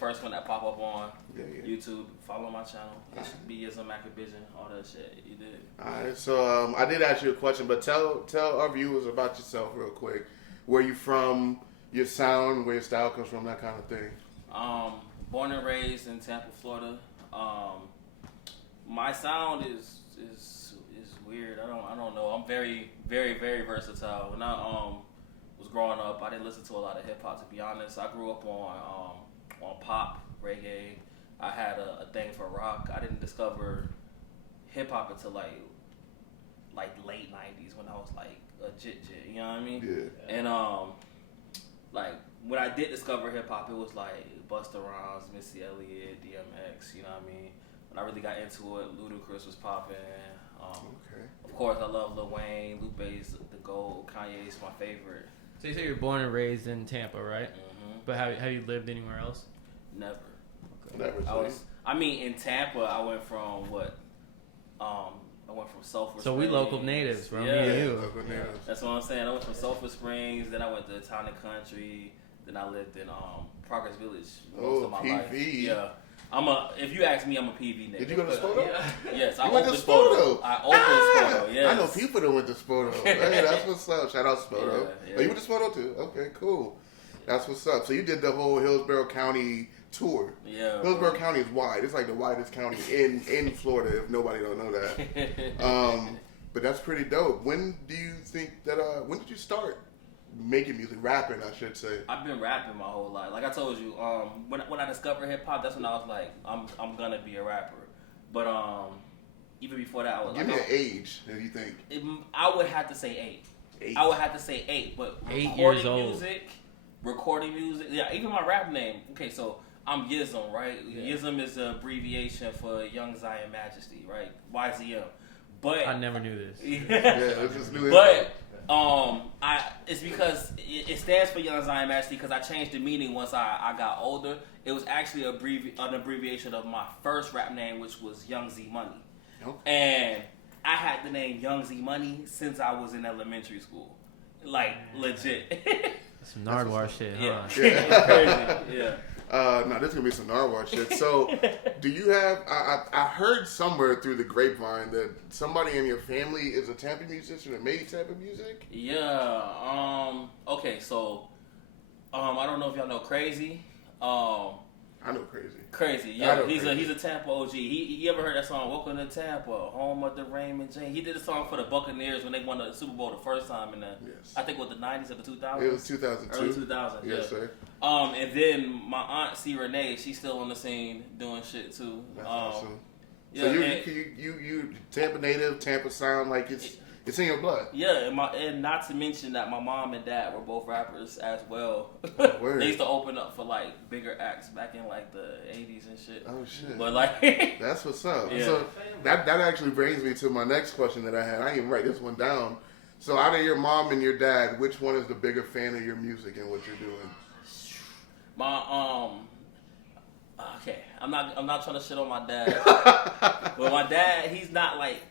first one that pop up on Yeah. YouTube. Follow my channel. It should be as a Macavision, all that shit. You did. Alright, so I did ask you a question, but tell our viewers about yourself real quick. Where you from, your sound, where your style comes from, that kind of thing. Born and raised in Tampa, Florida. My sound is weird. I don't know. I'm very, very, very versatile. When I was growing up, I didn't listen to a lot of hip hop, to be honest. I grew up on pop, reggae. I had a thing for rock. I didn't discover hip hop until like late '90s when I was like a jit. You know what I mean? Yeah. And like when I did discover hip hop, it was like Busta Rhymes, Missy Elliott, DMX. You know what I mean? When I really got into it, Ludacris was popping. Okay. Of course, I love Lil Wayne, Lupe's the GOAT, Kanye's my favorite. So you say you're born and raised in Tampa, right? Mm-hmm. But have you lived anywhere else? Never. Never. I mean, in Tampa, I went from what? I went from Sulphur Springs. So we local natives, bro. Yeah. Me and you. Local natives. That's what I'm saying. I went from Sulphur Springs, then I went to Town and Country, then I lived in Progress Village most of my PV. life. Yeah. If you ask me, I'm a PV nigga. Did you go to Spoto? Yeah. Yes, I went to opened Spoto. I opened Spoto, yes. I know people that went to Spoto. Hey, that's what's up. Shout out Spoto. Yeah. Oh, you went to Spoto too? Okay, cool. That's what's up. So you did the whole Hillsborough County tour. Yeah. Hillsborough County is wide. It's like the widest county in Florida, if nobody don't know that. But that's pretty dope. When do you think that, when did you start making music, rapping, I should say? I've been rapping my whole life. Like I told you, when I discovered hip hop, that's when I was like, I'm gonna be a rapper. But even before that, I was Give me an age, if you think. I would have to say 8. I would have to say 8, but 8 years old. Recording music, yeah, even my rap name. Okay, so I'm Yism, right? Yeah. Yism is an abbreviation for Young Zion Majesty, right? YZM. But I never knew this. Yeah, it's just new. But it's because it stands for Young Zion Majesty because I changed the meaning once I got older. It was actually an abbreviation of my first rap name, which was Young Z Money. Okay. And I had the name Young Z Money since I was in elementary school. Like, legit. Some Nardwar shit, huh? Yeah. It's crazy. Yeah. No, this is gonna be some Narwhal shit. So, do you have? I heard somewhere through the grapevine that somebody in your family is a Tampa musician or made Tampa music. Yeah. Okay. So, I don't know if y'all know Crazy. I know Crazy. Crazy. Yeah. He's a Tampa OG. You ever heard that song? Welcome to Tampa, home of the Raymond James. He did a song for the Buccaneers when they won the Super Bowl the first time in the. Yes. I think what the 90s or the 2000s. It was 2002. Early 2000s. Yes, sir. And then my aunt C Renee, she's still on the scene doing shit too. That's awesome. Yeah, so you Tampa native, Tampa sound like it's in your blood. Yeah, and not to mention that my mom and dad were both rappers as well. Word. They used to open up for like bigger acts back in like the 80s and shit. Oh shit. But like that's what's up. Yeah. So that actually brings me to my next question that I had. I didn't even write this one down. So out of your mom and your dad, which one is the bigger fan of your music and what you're doing? My okay, I'm not trying to shit on my dad, but my dad, he's not like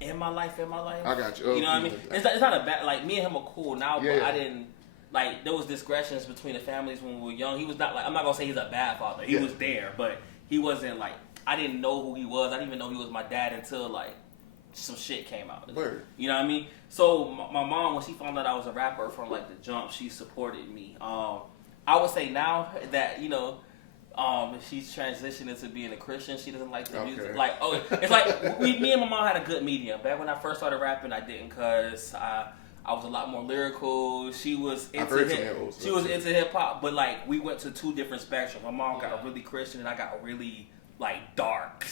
in my life. I got you. You know what I mean? It's not a bad, like me and him are cool now, Yeah. but I didn't like there was discretions between the families when we were young. He was not like, I'm not gonna say he's a bad father. He was there, but he wasn't like, I didn't know who he was. I didn't even know he was my dad until like some shit came out. Word. You know what I mean? So my mom, when she found out I was a rapper from like the jump, she supported me. I would say now that, you know, she's transitioned into being a Christian, she doesn't like the music. Like, it's like me and my mom had a good medium. Back when I first started rapping, I didn't because I was a lot more lyrical. She was into hip hop, but like we went to two different spectrums. My mom got really Christian, and I got really like dark.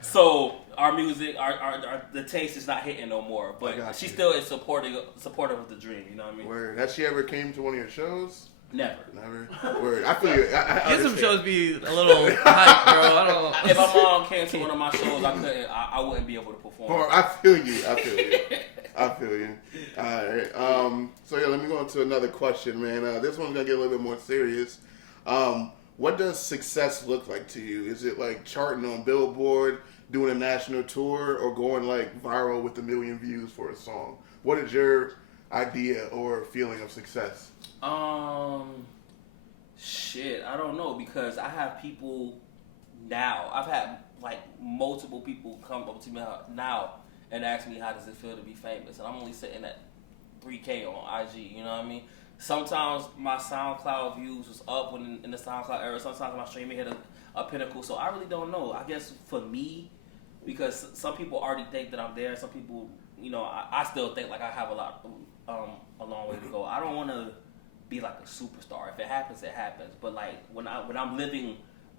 So our music, our the taste is not hitting no more. But she still is supportive of the dream. You know what I mean? Word. Has she ever came to one of your shows? Never. Word. I feel you. Get some shows be a little hype, bro. I don't know. If my mom came to one of my shows, I wouldn't be able to perform. I feel you. All right. So yeah, let me go on to another question, man. This one's gonna get a little bit more serious. What does success look like to you? Is it like charting on Billboard, doing a national tour, or going like viral with 1 million views for a song? What is your idea or feeling of success? Shit, I don't know, because I have people now. I've had like multiple people come up to me now and ask me how does it feel to be famous, and I'm only sitting at 3K on IG. You know what I mean? Sometimes my SoundCloud views was up when in the SoundCloud era. Sometimes my streaming hit a pinnacle. So I really don't know. I guess for me, because some people already think that I'm there. Some people, you know, I still think like I have a long way to go. I don't want to be like a superstar. If it happens, it happens. But like when I'm living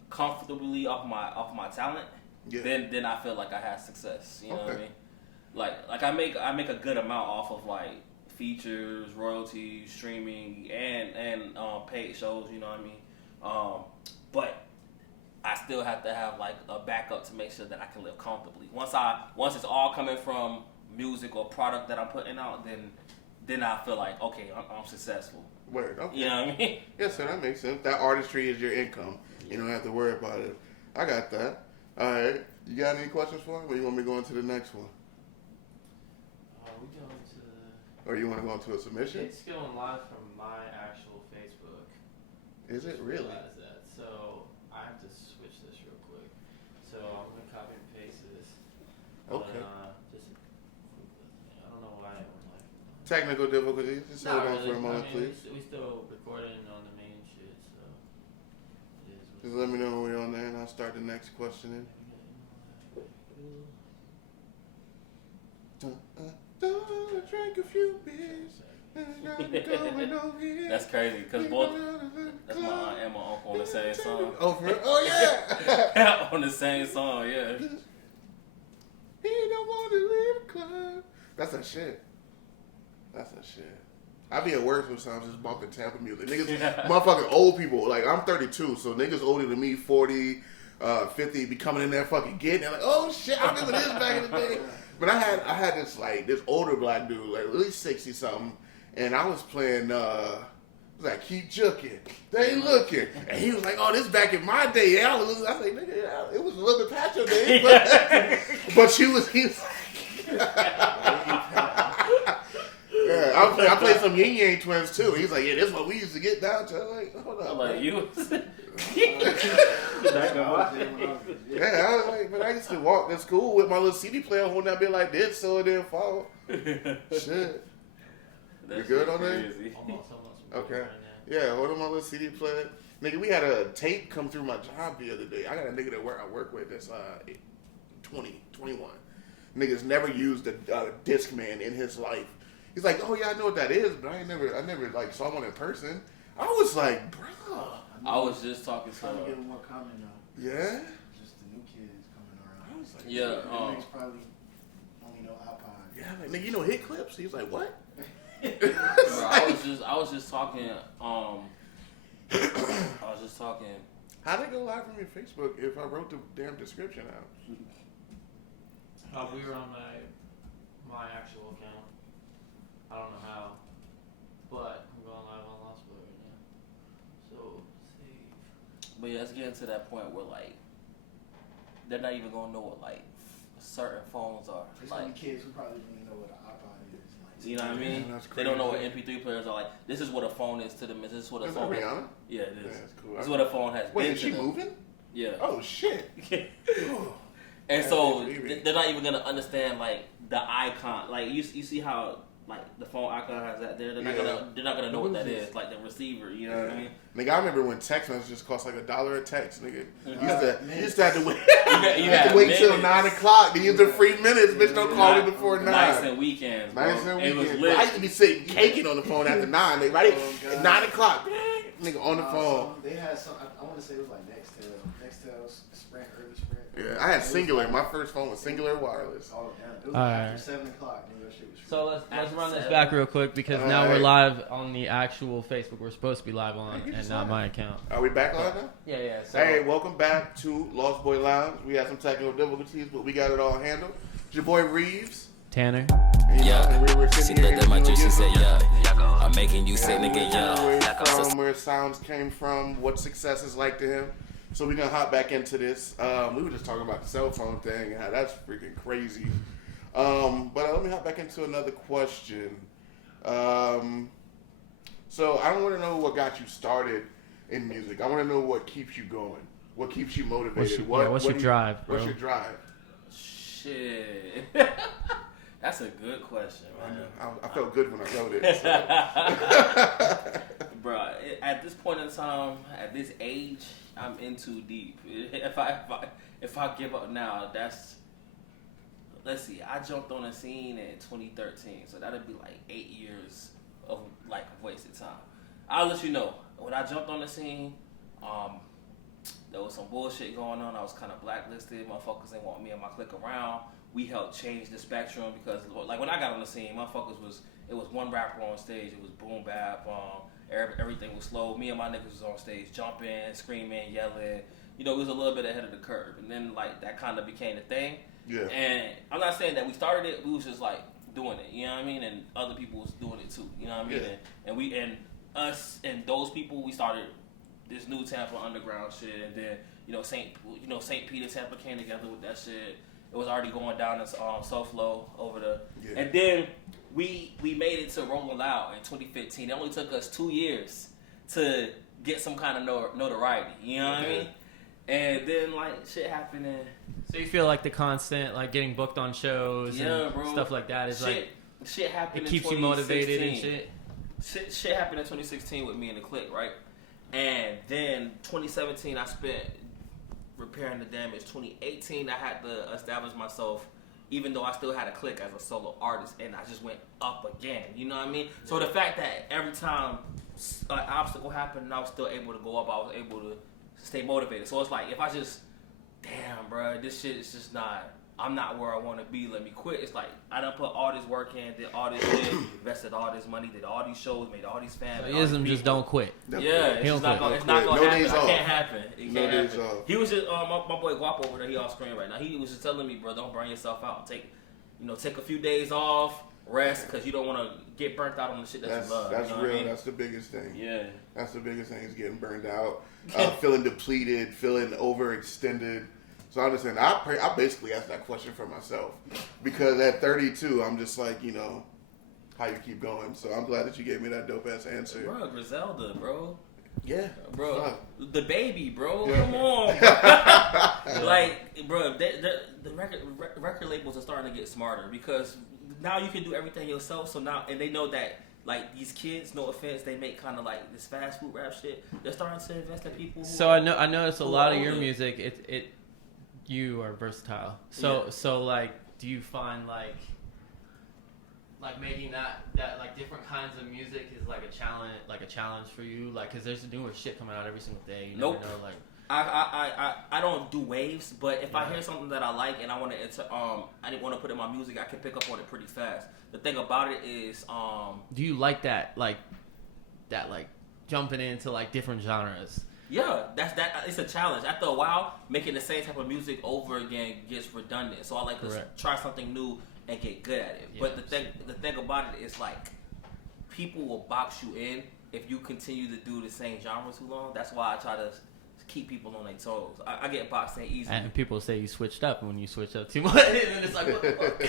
comfortably off my talent, then I feel like I have success. You know what I mean? Like I make a good amount off of like features, royalties, streaming, and paid shows. You know what I mean? But I still have to have like a backup to make sure that I can live comfortably. Once it's all coming from music or product that I'm putting out, then I feel like okay, I'm successful. Word. Okay. You know what I mean? Yes, sir. That makes sense. That artistry is your income. You don't have to worry about it. I got that. All right. You got any questions for him, or you want me to go into the next one? We go into the... Or you want to go into a submission? It's going live from my actual Facebook. Is it really? Realize that. So I have to switch this real quick. So I'm gonna copy and paste this. Okay. I don't know why it went like. Technical difficulties. Just hold on for a moment, please. We still recording on the main shit, so it is. Just let me know when we're on there, and I'll start the next questioning. Drink a few beers. That's crazy because both that's my aunt and my uncle on the same song. Oh, for real? Oh yeah. On the same song, yeah. He don't want to leave the club. That's that shit. That's that shit. I be at work sometimes just bumping Tampa music. Niggas, motherfucking old people. Like, I'm 32, so niggas older than me, 40, 50, be coming in there fucking getting it. Like, oh shit, I remember this back in the day. But I had this like this older black dude, like at least 60 something, and I was playing. It was like keep juking, they ain't looking, and he was like, "Oh, this back in my day." Yeah, I was like, "Nigga, yeah, it was a little bit past your day," but he was. Yeah, I played some Yin Yang Twins too. He's like, "Yeah, this is what we used to get down to." I'm like, hold up. I'm like, you. Yeah, I was like, but I used to walk to school with my little CD player holding that bit like this so it didn't fall. Shit. You good on that? Almost. Okay. Right Yeah, hold on my little CD player. Nigga, we had a tape come through my job the other day. I got a nigga that I work with that's 21. Nigga's never used a Discman in his life. He's like, oh yeah, I know what that is, but I never like saw one in person. I was like, bro. I was just talking to trying to get more common now. Yeah? Just the new kids coming around. I was like, yeah. Niggas probably only know iPod. Yeah, like, nigga, you know hit clips? He was like, what? Bro, I was just talking. How'd it go live from your Facebook if I wrote the damn description out? We were on my actual account. I don't know how, but I'm going live on Lost Boy right now. So save. But yeah, it's getting to that point where like they're not even gonna know what like certain phones are. There's Like, some kids who probably don't even know what an iPod is. Like, you know what I mean? That's They don't know what crazy. MP3 players are like. This is what a phone is to them. This is what a Is phone that is. Rihanna? Yeah, it is. Yeah, that's cool. This is what a phone has Wait, been is to she them. moving? Yeah. Oh, shit. And Yeah, so maybe. they're not even gonna understand like the icon. Like you see how like the phone icon has that there. They're not gonna know what that is. Like the receiver. You know what I mean? Nigga, I remember when text messages cost like $1 a text, nigga. Mhm. You used to have to wait. You had to wait till minutes. 9 o'clock. These are free minutes. Bitch, don't call me before 9. Nights and weekends, bro. Nice and It was weekends. lit. I used to be sitting caking on the phone after 9. Nigga, right at 9 o'clock. Nigga on the phone. They had some, I want to say it was like Nextel, Sprint, early Sprint. Yeah, I had Singular. My first phone was Singular Wireless. Oh, damn. It was Alright. after 7 o'clock. Nigga, that shit was free. So let's After run this 7. back real quick because now we're Alright. live on the actual Facebook we're supposed to be live on Hey, you and just not live. my account. Are we back on now? Yeah. So Hey, welcome back to Lost Boy Lounge. We had some technical difficulties, but we got it all handled. It's your boy Reeves. Tanner. And, you know, and we were She sitting here looked at my drink, she said, interviewing yeah, I'm making you sick, him. nigga, yeah. Where sounds came from, what success is like to him. So we're going to hop back into this. We were just talking about the cell phone thing and how that's freaking crazy. But let me hop back into another question. So I want to know what got you started in music? I want to know what keeps you going. What keeps you motivated? What's your drive, bro? What's your drive? Shit. That's a good question, man. I felt good when I wrote it. So. Bro, at this point in time, at this age, I'm in too deep. If I give up now, let's see. I jumped on the scene in 2013, so that'd be like 8 years of like wasted time. I'll let you know. When I jumped on the scene, there was some bullshit going on. I was kind of blacklisted. Motherfuckers didn't want me and my clique around. We helped change the spectrum because, like, when I got on the scene, it was one rapper on stage. It was boom bap. Everything was slow. Me and my niggas was on stage jumping, screaming, yelling. You know, it was a little bit ahead of the curve. And then, like, that kind of became the thing. Yeah. And I'm not saying that we started it. We was just, like, doing it. You know what I mean? And other people was doing it, too. You know what I mean? Yeah. And us and those people, we started this new Tampa underground shit. And then, St. Peter, Tampa came together with that shit. It was already going down in SoFlo over the... Yeah. And then we made it to Rolling Loud in 2015. It only took us 2 years to get some kind of notoriety. You know what I mean? And then, like, shit happened and... So you feel like the constant, like, getting booked on shows and stuff like that is shit happened. It keeps you motivated and shit. Shit happened in 2016 with me and the clique, right? And then 2017, I spent repairing the damage. 2018, I had to establish myself, even though I still had a clique as a solo artist, and I just went up again. You know what I mean? So the fact that every time an obstacle happened and I was still able to go up, I was able to stay motivated. So it's like, if I just, damn, bro, this shit is just not, I'm not where I want to be, let me quit. It's like, I done put all this work in, did all this shit, invested all this money, did all these shows, made all these fans. So ism just don't quit. Yeah, it's not gonna happen. It can't happen. It can't happen. He was just, my boy Guapo over there, he off screen right now. He was just telling me, bro, don't burn yourself out. Take a few days off, rest, because you don't want to get burnt out on the shit that you love. That's you know real. What I mean? That's the biggest thing. Yeah. That's the biggest thing is getting burned out, feeling depleted, feeling overextended. So I understand. I basically asked that question for myself because at 32, I'm just like, how you keep going. So I'm glad that you gave me that dope ass answer. Bro, Griselda, bro. Yeah, bro. The baby, bro. Yeah. Come on. Like, bro, the record labels are starting to get smarter because now you can do everything yourself. So now, and they know that, like, these kids, no offense, they make kind of like this fast food rap shit. They're starting to invest in people. So I noticed a lot of your music. You are versatile. So like, do you find like making that like different kinds of music is like a challenge for you? Like, cause there's newer shit coming out every single day. You never know, like. I don't do waves, but if I hear something that I like and I want to I didn't want to put in my music, I can pick up on it pretty fast. The thing about it is, do you like that jumping into like different genres? Yeah, it's a challenge. After a while, making the same type of music over again gets redundant. So I like to try something new and get good at it. Yes. But the thing about it is, like, people will box you in if you continue to do the same genre too long. That's why I try to keep people on their toes. I get boxed in easily. And people say you switched up when you switch up too much. And it's like, what the fuck?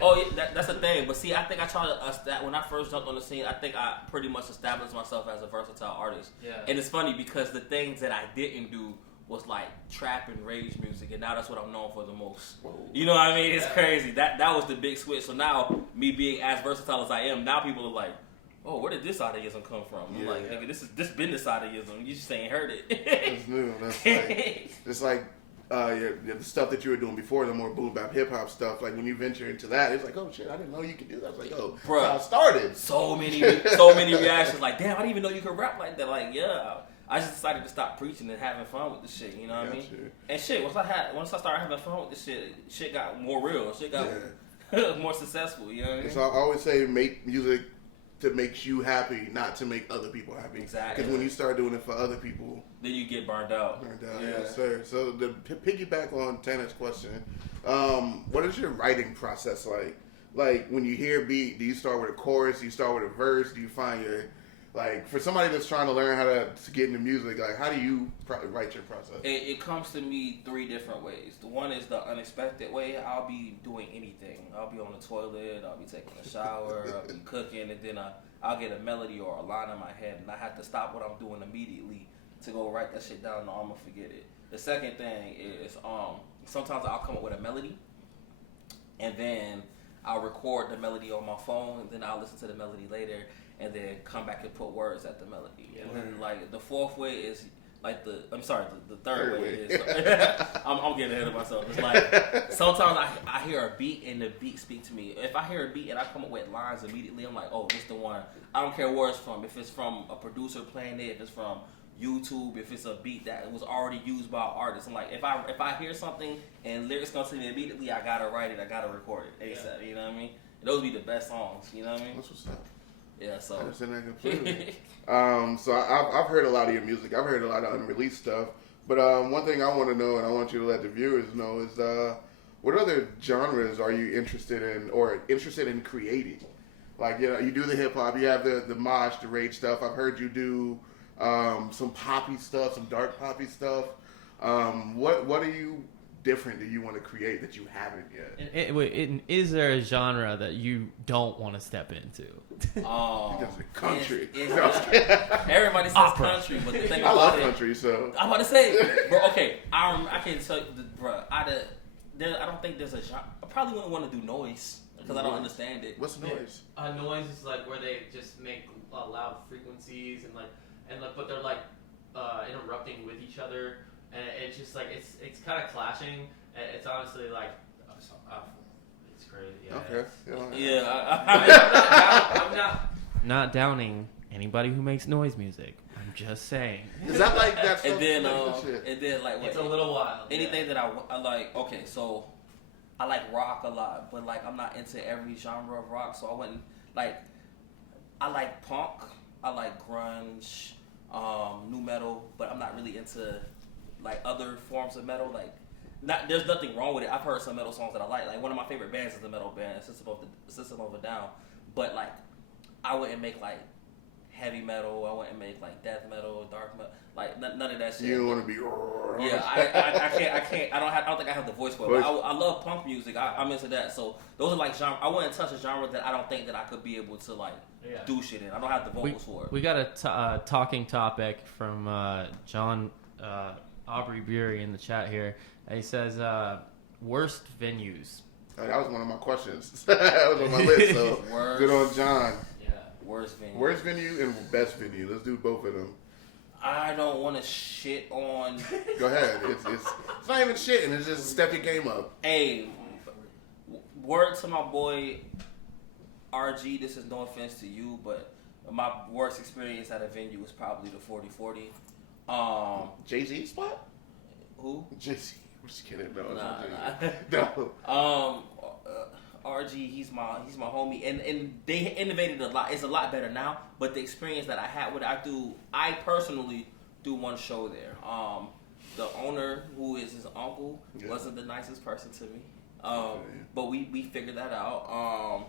Oh, yeah, that's the thing. But see, I think I tried to, when I first jumped on the scene, I think I pretty much established myself as a versatile artist. Yeah. And it's funny because the things that I didn't do was like trap and rage music, and now that's what I'm known for the most. Whoa. You know what I mean? It's crazy. That was the big switch. So now, me being as versatile as I am, now people are like, oh, where did this sadaism come from? I'm like, nigga, this been the sadaism. You just ain't heard it. It's new. That's like the stuff that you were doing before, the more boom bap hip hop stuff. Like when you venture into that, it's like, oh shit, I didn't know you could do that. I was like, oh, bro, I started. So many reactions. Like, damn, I didn't even know you could rap like that. Like, yeah. I just decided to stop preaching and having fun with the shit. You know what I mean? Sure. And shit, once I started having fun with this shit got more real. Shit got more successful. You know what I mean? So I always say, make music to make you happy, not to make other people happy. Exactly. Because when you start doing it for other people, then you get burned out. Yes, sir. So to piggyback on Tana's question, what is your writing process like? Like when you hear a beat, do you start with a chorus? Do you start with a verse? Do you find your, like, for somebody that's trying to learn how to get into music, like, how do you write your process? It comes to me 3 different ways. The one is the unexpected way. I'll be doing anything. I'll be on the toilet. I'll be taking a shower. I'll be cooking, and then I'll get a melody or a line in my head, and I have to stop what I'm doing immediately to go write that shit down, no, I'm gonna forget it. The second thing is sometimes I'll come up with a melody, and then I'll record the melody on my phone, and then I'll listen to the melody later, and then come back and put words at the melody. And then like the fourth way is like the third way is I'm getting ahead of myself. It's like sometimes I hear a beat and the beat speak to me. If I hear a beat and I come up with lines immediately, I'm like, oh, this the one. I don't care where it's from. If it's from a producer playing it, if it's from YouTube, if it's a beat that was already used by an artist, I'm like, if I hear something and lyrics come to me immediately, I gotta write it, I gotta record it ASAP. You know what I mean? And those be the best songs. You know what I mean? That's what's up. Yeah. So. I understand that completely. So I've heard a lot of your music. I've heard a lot of unreleased stuff. But one thing I want to know, and I want you to let the viewers know, is what other genres are you interested in creating? Like, you know, you do the hip hop, you have the mosh, the rage stuff. I've heard you do some poppy stuff, some dark poppy stuff. What are you different that you want to create that you haven't yet? Is there a genre that you don't want to step into? Because country. Everybody says Opera. country, but the thing I about love it, country, so I'm about to say, bro. Okay, I can tell you, bro. I don't think there's a genre. I probably wouldn't want to do noise because I don't understand it. what's noise? Noise is like where they just make loud frequencies and but they're like interrupting with each other, and it's just like it's kind of clashing, and it's honestly like it's crazy. Yeah, Okay. I'm not downing anybody who makes noise music. I'm just saying. Is that like that stuff? And then like It's a little wild. Anything that I like. Okay, so I like rock a lot, but like I'm not into every genre of rock, so I wouldn't like. I like punk. I like grunge, new metal, but I'm not really into like other forms of metal. Like, there's nothing wrong with it. I've heard some metal songs that I like. Like one of my favorite bands is the metal band System of a Down. But like, I wouldn't make like heavy metal. I wouldn't make like death metal, dark metal. Like none of that shit. You don't want to be. Yeah, I can't. I don't think I have the voice for it. But I love punk music. I'm into that. So those are like genre. I wouldn't touch a genre that I don't think that I could be able to like do shit in. I don't have the vocals for it. We got a talking topic from John Aubrey Bury in the chat here. He says worst venues. That was one of my questions. That was on my list. So good on John. Yeah. Worst venue. Worst venue and best venue. Let's do both of them. I don't want to shit on. Go ahead. It's not even shitting. It's just step your game up. Hey, word to my boy RG. This is no offense to you, but my worst experience at a venue was probably the 4040. Jay-Z spot? Who? Jay-Z. I'm just kidding. Nah. No. RG, he's my homie, and they innovated a lot. It's a lot better now, but the experience that I had with it, I personally do one show there. The owner, who is his uncle, wasn't the nicest person to me. But we figured that out.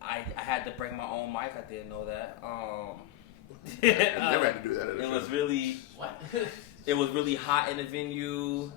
I had to bring my own mic. I didn't know that. I never had to do that at a show. Was really what? It was really hot in the venue.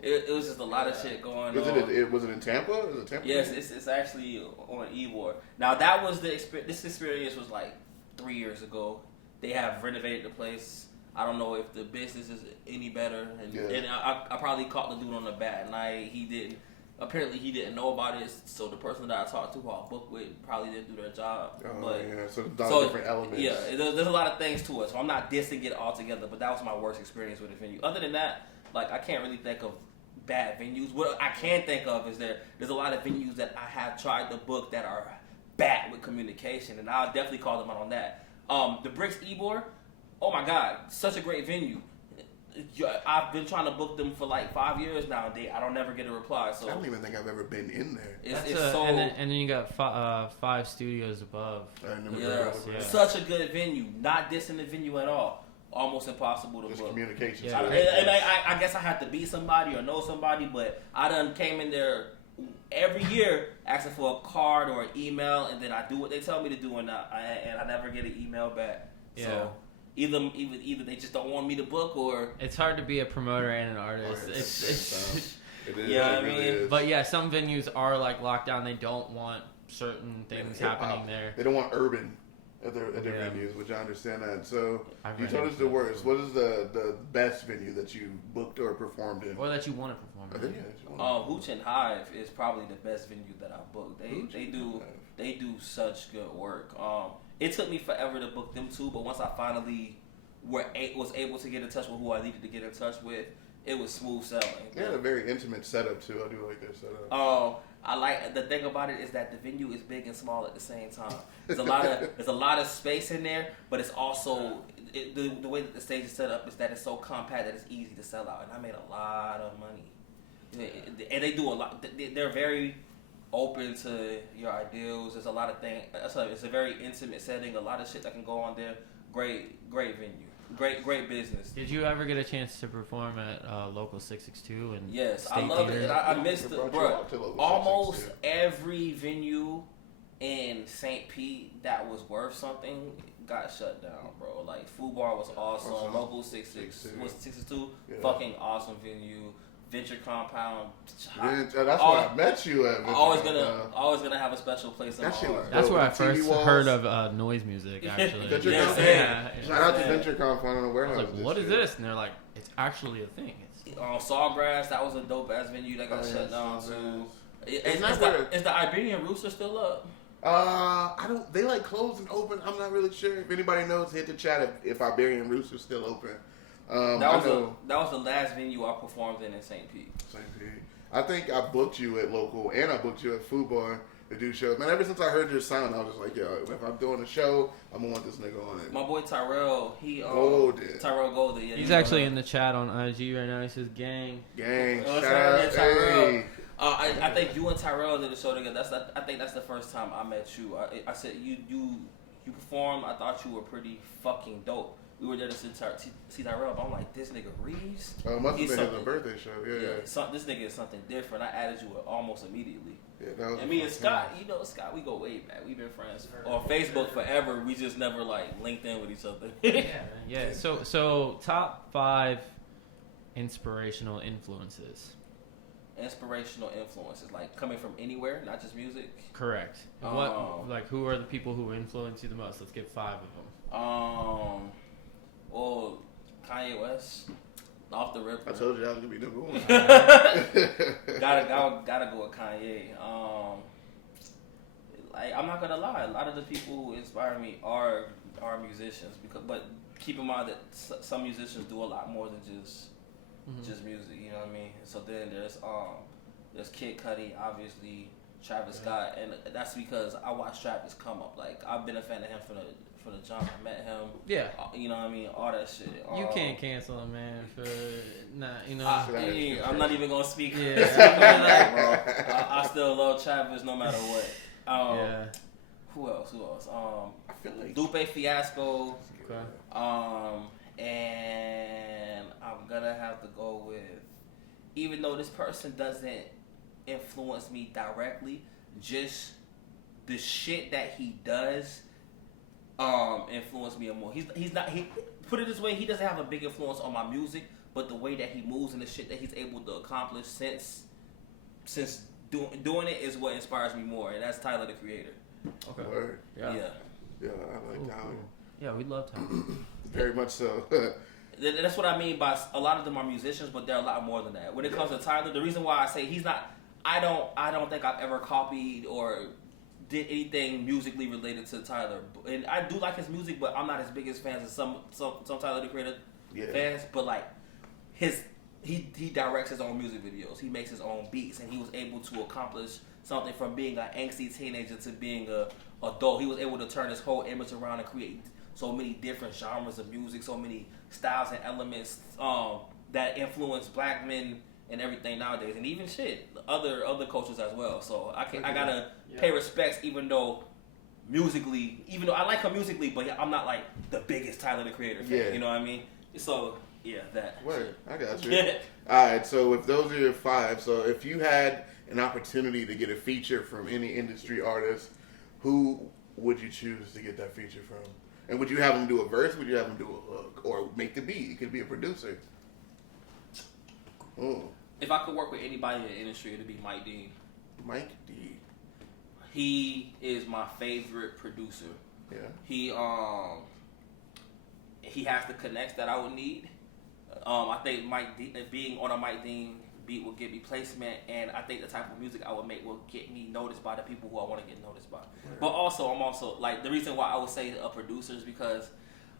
It was just a lot of shit going on. Was it in Tampa? Was it Tampa? Yes, it's actually on Ybor. Now that was the experience. This experience was like 3 years ago. They have renovated the place. I don't know if the business is any better, and I probably caught the dude on a bad night. He didn't. Apparently, he didn't know about it. So the person that I talked to, who I booked with, probably didn't do their job. So there's a lot of different elements. Yeah, there's a lot of things to it. So I'm not dissing it altogether, but that was my worst experience with a venue. Other than that, like I can't really think of bad venues. What I can think of is there's a lot of venues that I have tried to book that are bad with communication, and I'll definitely call them out on that. The Bricks Ybor, oh my God, such a great venue. I've been trying to book them for like 5 years now. I don't never get a reply. So I don't even think I've ever been in there. And then you got 5 studios above. Such a good venue. Not dissing the venue at all. Almost impossible to book. Communication. Yeah. And I guess I have to be somebody or know somebody, but I done came in there every year asking for a card or an email, and then I do what they tell me to do, and I never get an email back. Yeah. So either they just don't want me to book, or it's hard to be a promoter and an artist. It is. Yeah, I mean, but yeah, some venues are like locked down. They don't want certain things happening there. They don't want urban. at their venues, which I understand that. So I've you ran told us into the that worst. before. What is the best venue that you booked or performed in? Or that you want to perform I in. think, yeah, Hooch and Hive is probably the best venue that I booked. They do such good work. It took me forever to book them too, but once I finally was able to get in touch with who I needed to get in touch with, it was smooth sailing. They had a very intimate setup too. I do like their setup. I like the thing about it is that the venue is big and small at the same time. There's a lot of space in there, but it's also the way that the stage is set up is that it's so compact that it's easy to sell out. And I made a lot of money, and they do a lot. They're very open to your ideals. There's a lot of things. It's a very intimate setting. A lot of shit that can go on there. Great venue. Great business. Did you ever get a chance to perform at Local 662? And Yes, I State love Theater? it. And I missed They it, brought you bro. out to Local Almost 662. every venue in St. Pete that was worth something got shut down, bro. Like Food Bar was awesome. Awesome. Local 62, Yeah. fucking awesome venue. Venture Compound. That's where I met you at. Always gonna have a special place in my That shit was heart. That's dope. where I The TV first walls. heard of noise music, actually. Venture Yeah, Compound? yeah. Shout out to Yeah. Venture Compound in the I warehouse. was like, what is this? And they're like, it's actually a thing. It's, Sawgrass, that was a dope ass venue that got shut down too. Sawgrass. Is the Iberian Rooster still up? I don't. They like closed and open. I'm not really sure. If anybody knows, hit the chat if Iberian Rooster's still open. That was the last venue I performed in St. Pete. St. Pete. I think I booked you at Local and I booked you at Food Bar to do shows. Man, ever since I heard your sound, I was just like, yo, if I'm doing a show, I'm gonna want this nigga on it. My boy Tyrell, Golden. Tyrell Golden. Yeah, he's actually in the chat on IG right now. He says, gang. Gang, Oh, shout out, Tyrell. hey. I think you and Tyrell did a show together. I think that's the first time I met you. I said you performed. I thought you were pretty fucking dope. We were there to see Tyrell, but I'm like, this nigga Reeves. Must have he's been something- his birthday show. Yeah. This nigga is something different. I added you almost immediately. Yeah, that was And me and fucking Scott, Scott, we go way back. We've been friends on Facebook forever. We just never like linked in with each other. Yeah. So top 5 inspirational influences. Inspirational influences, like coming from anywhere, not just music. Correct. Who are the people who influence you the most? Let's get 5 of them. Well, Kanye West, off the rip. I told you I was gonna be number one. gotta go with Kanye. Like I'm not gonna lie, a lot of the people who inspire me are musicians. But keep in mind that some musicians do a lot more than just music. You know what I mean? So then there's Kid Cudi, obviously Travis Scott, and that's because I watched Travis come up. Like I've been a fan of him from the jump. I met him. Yeah. You know what I mean? All that shit. You can't cancel a man for I'm not even gonna speak. Yeah. Bro. I still love Travis no matter what. Yeah. Who else? I feel like Lupe Fiasco. Okay. And I'm gonna have to go with, even though this person doesn't influence me directly, just the shit that he does influence me more. He put it this way, he doesn't have a big influence on my music, but the way that he moves and the shit that he's able to accomplish since doing it is what inspires me more, and that's Tyler the Creator. Okay. Word. Yeah. I like Tyler. Cool. Yeah, we love Tyler. Very much so. That's what I mean by a lot of them are musicians, but they're a lot more than that. When it comes to Tyler, the reason why I say he's not, I don't think I've ever copied or did anything musically related to Tyler. And I do like his music, but I'm not as big as fans as some Tyler the Creator fans. But like he directs his own music videos. He makes his own beats, and he was able to accomplish something from being an angsty teenager to being a adult. He was able to turn his whole image around and create so many different genres of music, so many styles and elements that influence black men and everything nowadays, and even other cultures as well. So I gotta pay respects, even though I like him musically, but I'm not like the biggest Tyler the Creator fan. Yeah. You know what I mean? So yeah, that. Word. I got you. All right. So if those are your 5, so if you had an opportunity to get a feature from any industry artist, who would you choose to get that feature from? And would you have them do a verse? Would you have them do a hook? Or make the beat? It could be a producer. If I could work with anybody in the industry, it'd be Mike Dean. Mike D. He is my favorite producer He has the connects that I would need. I think being on a Mike Dean beat will get me placement, and I think the type of music I would make will get me noticed by the people who I want to get noticed by. Right. But also, I'm also like the reason why I would say a producer is because,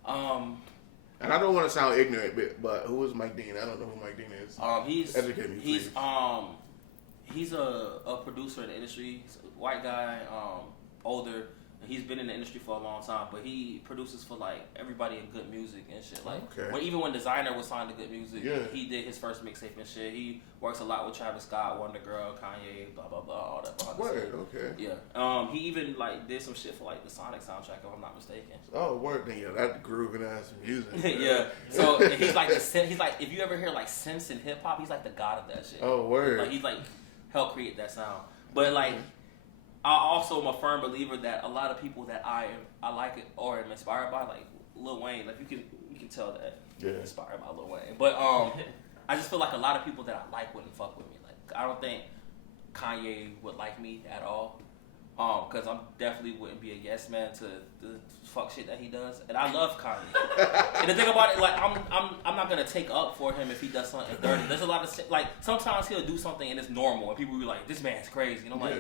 and I don't want to sound ignorant, but who is Mike Dean? I don't know who Mike Dean is. Educate me, please. He's a producer in the industry. He's a white guy, older. He's been in the industry for a long time, but he produces for like everybody in good music and shit. Like even when Designer was signed to Good Music, he did his first mixtape and shit. He works a lot with Travis Scott, Wonder Girl, Kanye, blah blah blah, all that. Word, okay. Yeah. He even like did some shit for like the Sonic soundtrack, if I'm not mistaken. Oh, word, then that grooving ass music. Yeah. So he's like he's like if you ever hear like synths and hip hop, he's like the god of that shit. Oh, word. Like he's like helped create that sound, but like. I also am a firm believer that a lot of people that I like it or am inspired by, like Lil Wayne, like you can tell that inspired by Lil Wayne. But I just feel like a lot of people that I like wouldn't fuck with me. Like I don't think Kanye would like me at all. Because I definitely wouldn't be a yes man to the fuck shit that he does, and I love Kanye. And the thing about it, like I'm not gonna take up for him if he does something dirty. There's a lot of shit, like sometimes he'll do something and it's normal, and people will be like, "This man's crazy," and I'm like,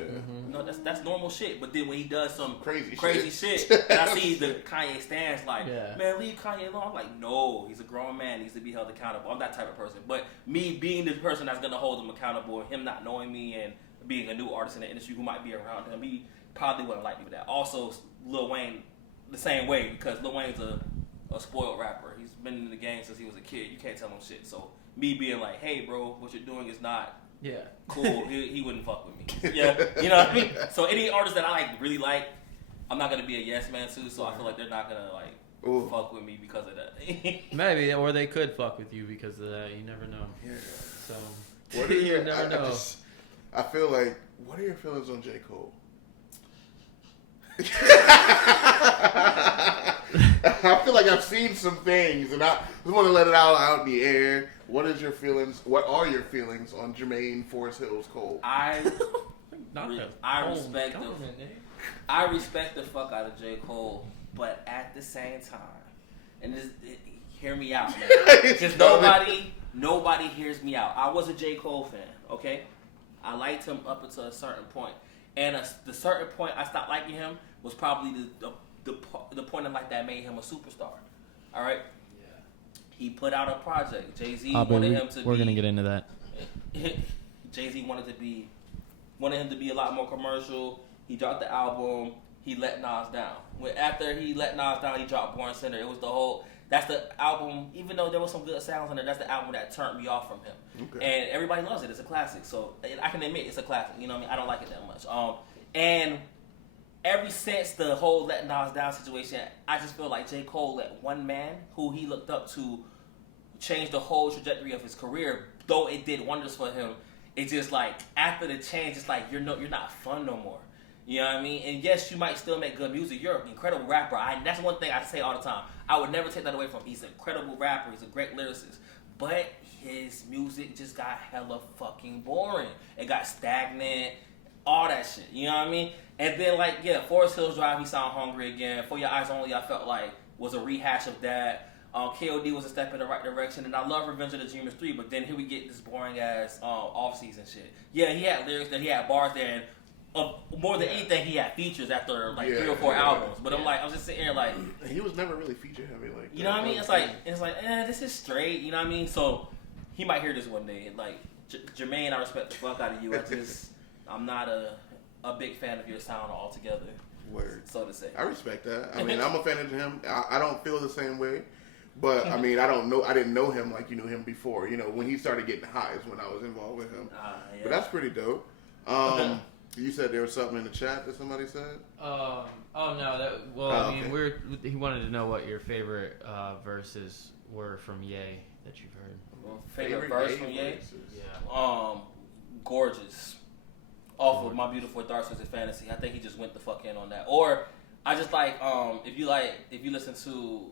"No, that's normal shit." But then when he does some crazy shit, and I see the Kanye stance like, "Man, leave Kanye alone." I'm like, "No, he's a grown man, needs to be held accountable." I'm that type of person. But me being the person that's gonna hold him accountable, him not knowing me and being a new artist in the industry who might be around him, he probably wouldn't like me with that. Also, Lil Wayne, the same way, because Lil Wayne's a spoiled rapper. He's been in the game since he was a kid. You can't tell him shit. So me being like, "Hey, bro, what you're doing is not cool," he wouldn't fuck with me. Yeah, you know what I mean? So any artist that I really like, I'm not gonna be a yes man to. So I feel like they're not gonna like fuck with me because of that. Maybe, or they could fuck with you because of that. You never know. Yeah. So you never know. I feel like, what are your feelings on J. Cole? I feel like I've seen some things, and I just want to let it out in the air. What are your feelings on Jermaine Forest Hills Cole? I respect the fuck out of J. Cole, but at the same time, and hear me out, man, because nobody hears me out. I was a J. Cole fan, okay? I liked him up until a certain point. And the certain point I stopped liking him was probably the point in life that made him a superstar. All right? Yeah. He put out a project. Jay-Z wanted him to be... We're going to get into that. Jay-Z wanted him to be a lot more commercial. He dropped the album. He let Nas down. After he let Nas down, he dropped Born Center. It was the whole... That's the album, even though there was some good sounds on it, that's the album that turned me off from him. Okay. And everybody loves it. It's a classic. So I can admit it's a classic. You know what I mean? I don't like it that much. And ever since the whole let Nas down situation, I just feel like J. Cole let one man who he looked up to change the whole trajectory of his career. Though it did wonders for him, it's just like after the change, it's like you're not fun no more. You know what I mean? And yes, you might still make good music. You're an incredible rapper. That's one thing I say all the time. I would never take that away from him. He's an incredible rapper. He's a great lyricist. But his music just got hella fucking boring. It got stagnant. All that shit. You know what I mean? And then, Forest Hills Drive, he sound hungry again. For Your Eyes Only, I felt like was a rehash of that. KOD was a step in the right direction. And I love Revenge of the Dreamers 3. But then here we get this boring-ass off-season shit. Yeah, he had lyrics there. He had bars there. And more than anything, he had features after 3 or 4 albums. But I was just sitting here like... He was never really feature heavy like that. You know what I mean? It's like, this is straight. You know what I mean? So, he might hear this one day. Like, Jermaine, I respect the fuck out of you. I'm not a big fan of your sound altogether. Word. So to say. I respect that. I mean, I'm a fan of him. I don't feel the same way. But, I mean, I didn't know him like you knew him before. You know, when he started getting high is when I was involved with him. But that's pretty dope. You said there was something in the chat that somebody said? No. He wanted to know what your favorite verses were from Ye that you've heard. Well, favorite verse from Ye? Yeah. Gorgeous. Off of My Beautiful Dark Twisted Fantasy. I think he just went the fuck in on that. Or I just if you listen to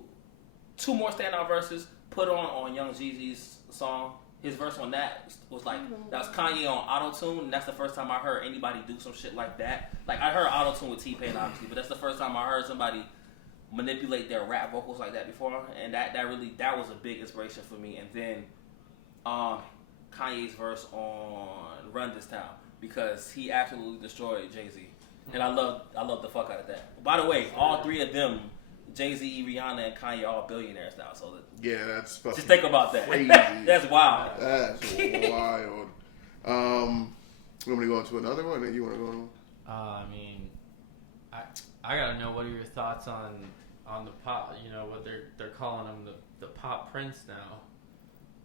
2 more standout verses, put on Young Jeezy's song. His verse on that was that was Kanye on auto-tune, and that's the first time I heard anybody do some shit like that. Like, I heard auto-tune with T-Pain, obviously, but that's the first time I heard somebody manipulate their rap vocals like that before, and that was a big inspiration for me. And then Kanye's verse on Run This Town, because he absolutely destroyed Jay-Z. And I love the fuck out of that. By the way, all three of them, Jay-Z, Rihanna, and Kanye, are all billionaires now. So yeah, that's fucking just think about that. Crazy. That's wild. That's wild. You want me to go into another one, or you want to go on? I mean, I gotta know, what are your thoughts on the pop? You know what they're calling him, the pop prince now.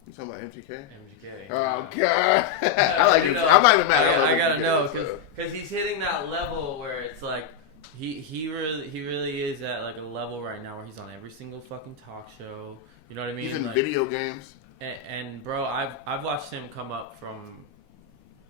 You talking about MGK? MGK. Oh God, I like it. I'm not even mad. I gotta know, because he's hitting that level where it's like he really is at like a level right now where he's on every single fucking talk show. You know what I mean? He's in like, video games. And bro, I've watched him come up from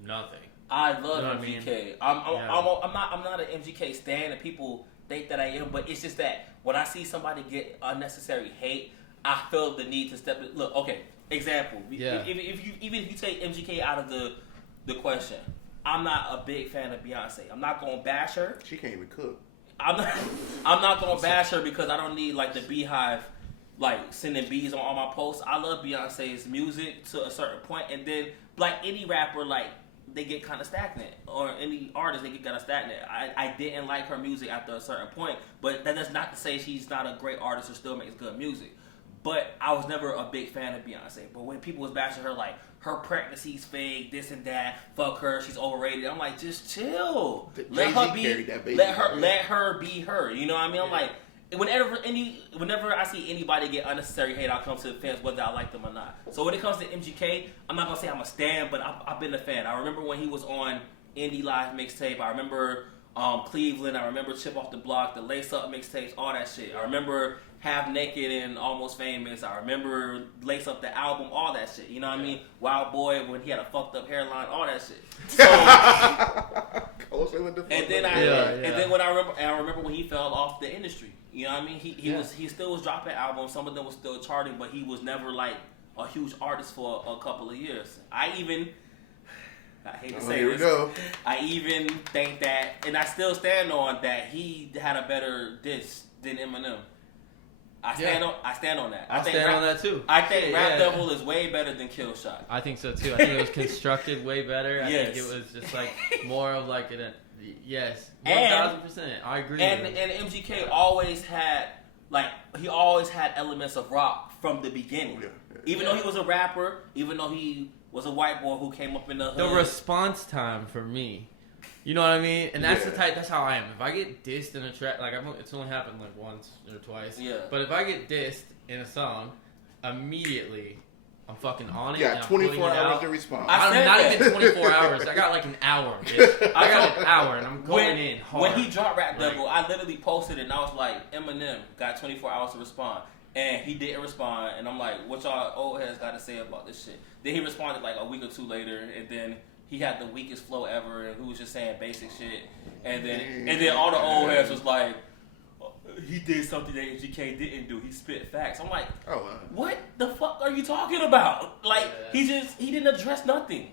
nothing. I love you know MGK. I'm not an MGK stan, and people think that I am, but it's just that when I see somebody get unnecessary hate, I feel the need to step in. Look, okay, example. Yeah. Even if you take MGK out of the question, I'm not a big fan of Beyonce. I'm not gonna bash her. She can't even cook. I'm not gonna bash her because I don't need like the Beehive like sending bees on all my posts. I love Beyonce's music to a certain point, and then like any rapper, like they get kind of stagnant, or any artist, they get kind of stagnant. I didn't like her music after a certain point, but that does not to say she's not a great artist or still makes good music. But I was never a big fan of Beyonce. But when people was bashing her, like, her pregnancy's fake, this and that, fuck her, she's overrated, I'm like, just chill. Let her be her. You know what I mean? I'm like, whenever I see anybody get unnecessary hate, I'll come to the fans whether I like them or not. So when it comes to MGK, I'm not gonna say I'm a stan, but I've been a fan. I remember when he was on Indie Live mixtape. I remember Cleveland. I remember Chip Off the Block, the Lace Up mixtapes, all that shit. I remember Half Naked and Almost Famous. I remember Lace Up the album, all that shit. You know what I mean? Wild Boy when he had a fucked up hairline, all that shit. So, and then when I remember when he fell off the industry. You know what I mean? He still was dropping albums. Some of them was still charting, but he was never like a huge artist for a couple of years. I hate to say this. I even think that, and I still stand on that, he had a better diss than Eminem. I stand on that. I stand on that too. I think Rap Devil is way better than Kill Shot. I think so too. I think it was constructed way better. I think it was just like more of like yes, 1000%. I agree. And MGK always had elements of rock from the beginning. Even though he was a rapper, even though he was a white boy who came up in the hood. The response time for me, you know what I mean? And that's that's how I am. If I get dissed in a track, like it's only happened like once or twice. Yeah. But if I get dissed in a song, immediately I'm fucking on it. Yeah, 24 hours to respond. I'm not even 24 hours. I got like an hour. Bitch. I got an hour, and I'm going in hard. When he dropped Rap Devil, I literally posted it, and I was like, Eminem got 24 hours to respond. And he didn't respond, and I'm like, what y'all old heads got to say about this shit? Then he responded like a week or two later, and then he had the weakest flow ever, and he was just saying basic shit. And then all the old heads was like, he did something that MGK didn't do. He spit facts. I'm like, what the fuck are you talking about? Like, he didn't address nothing.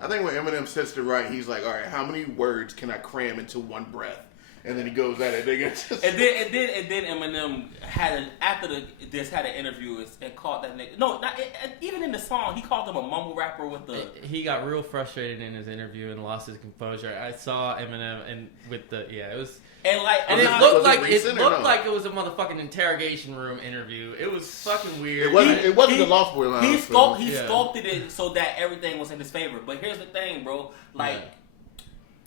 I think when Eminem sets to right, he's like, all right, how many words can I cram into one breath? And then he goes at it. And then Eminem had an interview and called that nigga. No, even in the song, he called him a mumble rapper with the. He got real frustrated in his interview and lost his composure. I saw Eminem it was. And it looked like it was a motherfucking interrogation room interview. It was fucking weird. It wasn't the Lost Boy line. He sculpted it so that everything was in his favor. But here's the thing, bro.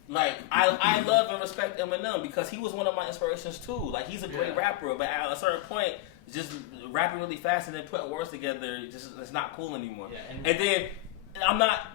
Like, I love and respect Eminem because he was one of my inspirations too. Like, he's a great rapper, but at a certain point, just rapping really fast and then putting words together, it's not cool anymore. Yeah, and then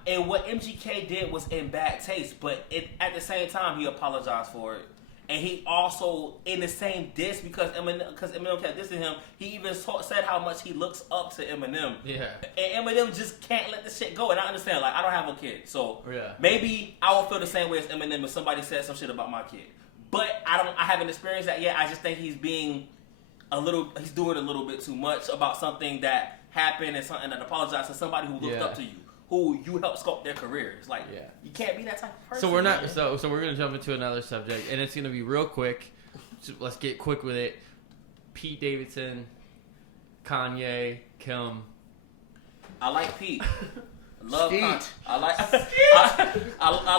and what MGK did was in bad taste, but at the same time, he apologized for it. And he also, in the same diss, because Eminem kept dissing him, he even said how much he looks up to Eminem. Yeah. And Eminem just can't let the shit go. And I understand, like, I don't have a kid. So maybe I will feel the same way as Eminem if somebody said some shit about my kid. But I haven't experienced that yet. I just think he's doing a little bit too much about something that happened and something that apologized to somebody who looked up to you, who you helped sculpt their career. It's like, you can't be that type of person. So we're not. So we're gonna jump into another subject, and it's gonna be real quick. So let's get quick with it. Pete Davidson, Kanye, Kim. I like Pete. Love Skeet. I